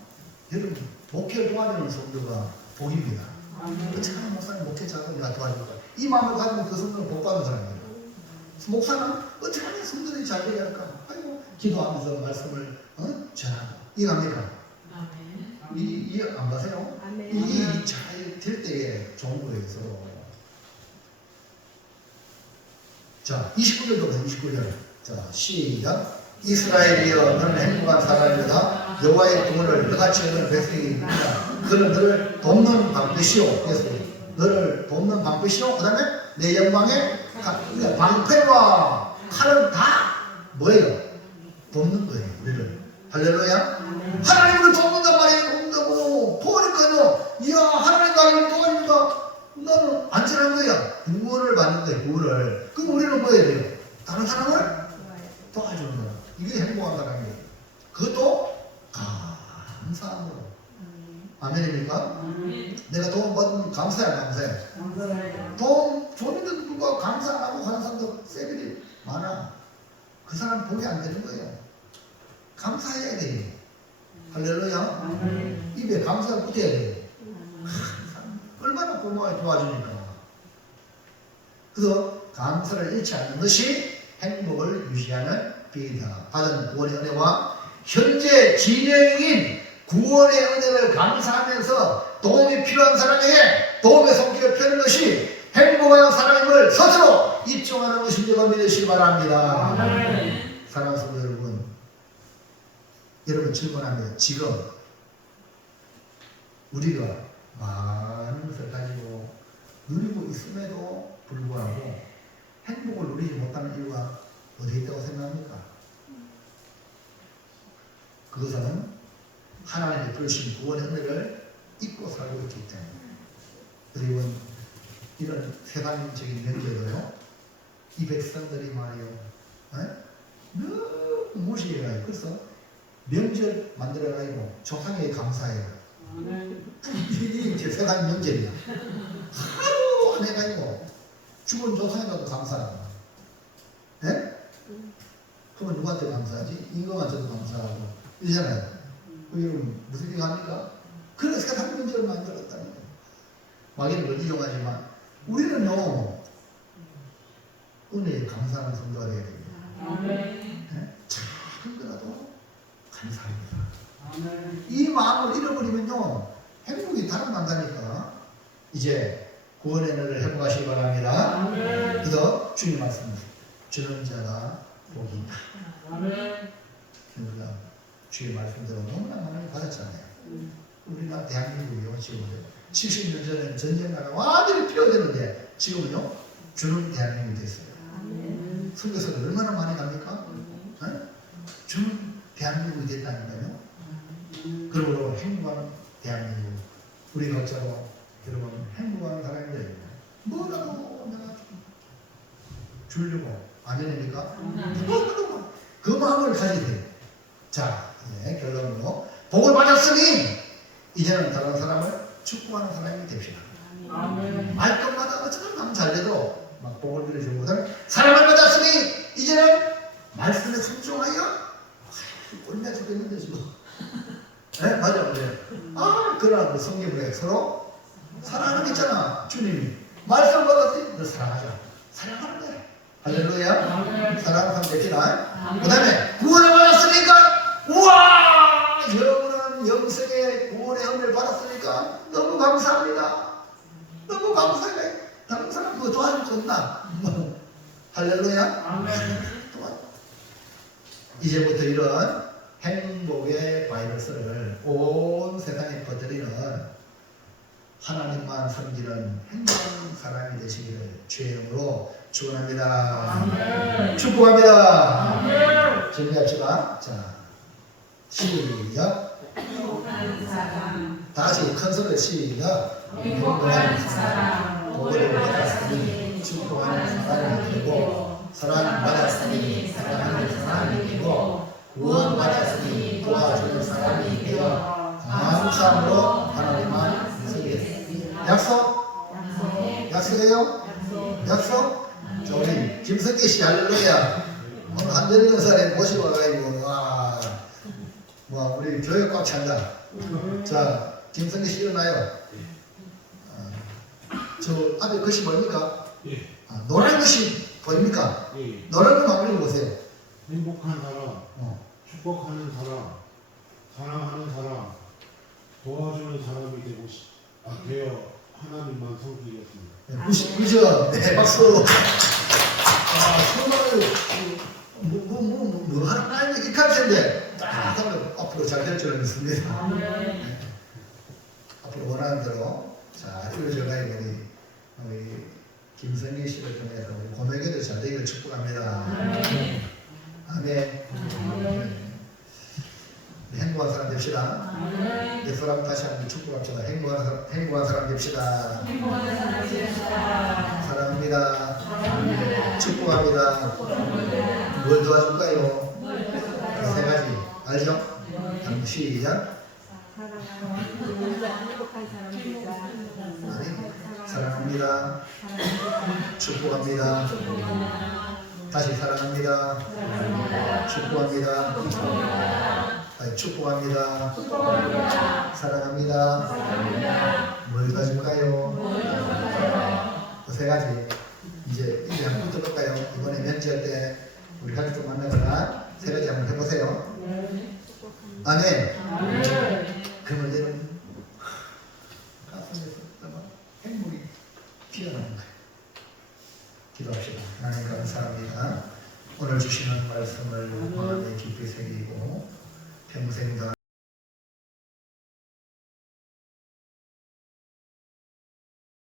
여러분 목회를 도와주는 성도가 복입니다. 어떻게 하면 목사님 목회 잘하고 내가 도와줄까? 이 마음을 가지면 그 성도는 복 받는 사람이에요. 목사는 어떻게 하면 성도들이 잘 되게 할까? 아이고 기도하면서 말씀을 전하고 이해합니까? 이해 안 가세요? 이게 잘 될 때에 좋은 거예요. 서로. 자, 29절도 봐, 29절. 자, 시작. 이스라엘이여 너는 행복한 사람이다. 여호와의 구원을 너같이 얻은 백성이니라. 그는 너를 돕는 방패시오. 그래서 너를 돕는 방패시오. 그 다음에 내 영광에 방패와 칼은 다 뭐예요? 돕는 거예요. 우리를. 할렐루야. 하나님을 돕는단 말이에요. 돕는다고. 도우니까요. 이야 하나님 나를 도와주니까 나는 안전한 거야. 구원을 받는 거예요. 구원을. 그럼 우리는 뭐 해야 돼요? 다른 사람을 도와주는 거야. 이게 행복한 사람이에요. 그것도 감사함으로. 아멘입니까? 내가 도움 받으면 감사해. 감사해. 도움 줬는데도 불구하고 감사 안 하고 가는 사람도 세비리 많아. 그 사람 복이 안 되는 거예요. 감사해야 돼요. 할렐루야. 입에 감사가 붙어야 돼요. 얼마나 고마워요. 도와주니까. 그래서 감사를 잃지 않는 것이 행복을 유지하는 비이다. 받은 구원의 은혜와 현재 진행인 구원의 은혜를 감사하면서 도움이 필요한 사람에게 도움의 손길을 펴는 것이 행복한 사람임을 스스로 입증하는 것인 줄 믿으시기 바랍니다. 사랑하는 성도 여러분 질문합니다. 지금 우리가 많은 것을 가지고 누리고 있음에도 불구하고 행복을 누리지 못하는 이유가 어디에 있다고 생각합니까? 그것은 하나님의 부르신 구원의 은혜를 잊고 살고 있기 때문에. 그리고 이런 세상적인 면제도요, 이 백성들이 말이요, 너무 무시해요. 그래서 명절 만들어가지고 조상에게 감사해요. 이게 이제 세상 명절이야. 하루 안 해가지고 죽은 조상에게도 감사하고. 예? 그러면 누구한테 감사하지? 임금한테도 감사하고. 이러잖아요. 여러분 무슨 얘기 합니까? 그래서 세상 명절을 만들었다는 거예요. 마귀는 걸 이용하지만 우리는요, 은혜에 감사하는 성도가 되어야 됩니다. 예? 작은 거라도 감사합니다. 이 마음을 잃어버리면요 행복이 달아난다니까. 이제 구원의 은혜를 회복하시기 바랍니다. 그래서 주님 말씀하세요. 주는 자가 복이 있다. 우리가 주의 말씀대로 너무나 많이 받았잖아요. 우리나라 대한민국이요 지금 70년 전에는 전쟁 나라 완전히 피어드는데 지금은요 주는 대한민국이 됐어요. 선교사를 얼마나 많이 갑니까? 주는 대한민국이 됐다니까요. 그러므로 행복한 대한민국, 우리 각자로 여러분 행복한 사람이 되고 뭐라도 내가 주려고 아멘입니까? 뭐라도 그 마음을 가지게 돼요. 자, 이제 결론으로 복을 받았으니 이제는 다른 사람을 축복하는 사람이 됩시다. 말 것마다 어쩌면 남 잘돼도 막 복을 빌어주는 것은 사랑을 받았으니 이제는 말씀에 순종하여 얼마나 좋겠는데 지금. 네? 맞아. 그러나 성경에 서로 사랑하는 게 있잖아. 주님이 말씀을 받았지? 너 사랑하자. 사랑하는 거야. 할렐루야. 사랑하는 사람 됩시다. 그 다음에 구원을 받았으니까 우와 여러분은 영생의 구원의 은혜를 받았으니까 너무 감사합니다. 너무 감사해. 다른 사람 그거 도와줄 수 없나? 할렐루야. 이제부터 이런 행복의 바이러스를 온 세상에 퍼뜨리는 하나님만 섬기는 행복한 사람이 되시기를 주의 이름으로 축원합니다. 아멘. 축복합니다. 아멘. 정리합시다. 자, 시작. 행복한 사람, 다시 큰 소리 시작. 행복한 사람, 복을 받았으니 축복하는 사람이 되고 사랑 받았으니 사랑하는 사람이 되고 구원 받았으니 도와주는 사람이 되어 감사함으로 하나님만 섬기겠습니다. 약속? 약속해요? 약속? 자, 우리 김성기 씨 할렐루야. 오늘 한전희 권사님 모시고 와가지고 와, 뭐 우리 교회 꽉 찬다. 자, 김성기 씨 일어나요. 저 앞에 글씨 뭡니까? 예. 노란 것이 보입니까? 예. 노란 것만 한번 읽어보세요. 행복한 사람, 축복하는 사람, 사랑하는 사람, 도와주는 사람이 되어 하나님만 섬기겠습니다. 네, 그죠? 네, 박수. 정말 뭐 하나님 이렇게 할 텐데 앞으로 잘 될 줄 믿습니다. 네. 앞으로 원하는 대로 잘 이루어져가지고 우리 김성희 씨를 통해서 우리 고백에도 잘 되기를 축복합니다. 아멘. 네. 행복한 사람 됩시다. 내 사람 다시 한번 축복합시다. 행복한 사람 됩시다. 사랑합니다. 축복합니다. 뭘 도와줄까요? 세 가지 알죠? 한번 시작. 사랑합니다. 축복합니다. 다시 사랑합니다. 축복합니다. 축복합니다. 사랑합니다. 뭘 가질까요? 그 세 가지. 이제 한번 붙어볼까요? 이번에 면제할 때 우리 가족들 만나거나 세 가지 한번 해보세요. 아멘. 그러면 이제는 가슴에서 행복이 튀어나오는 거예요. 기도합시다. 하나님 감사합니다. 오늘 주시는 말씀을 마음에 깊이 새기고 평생 다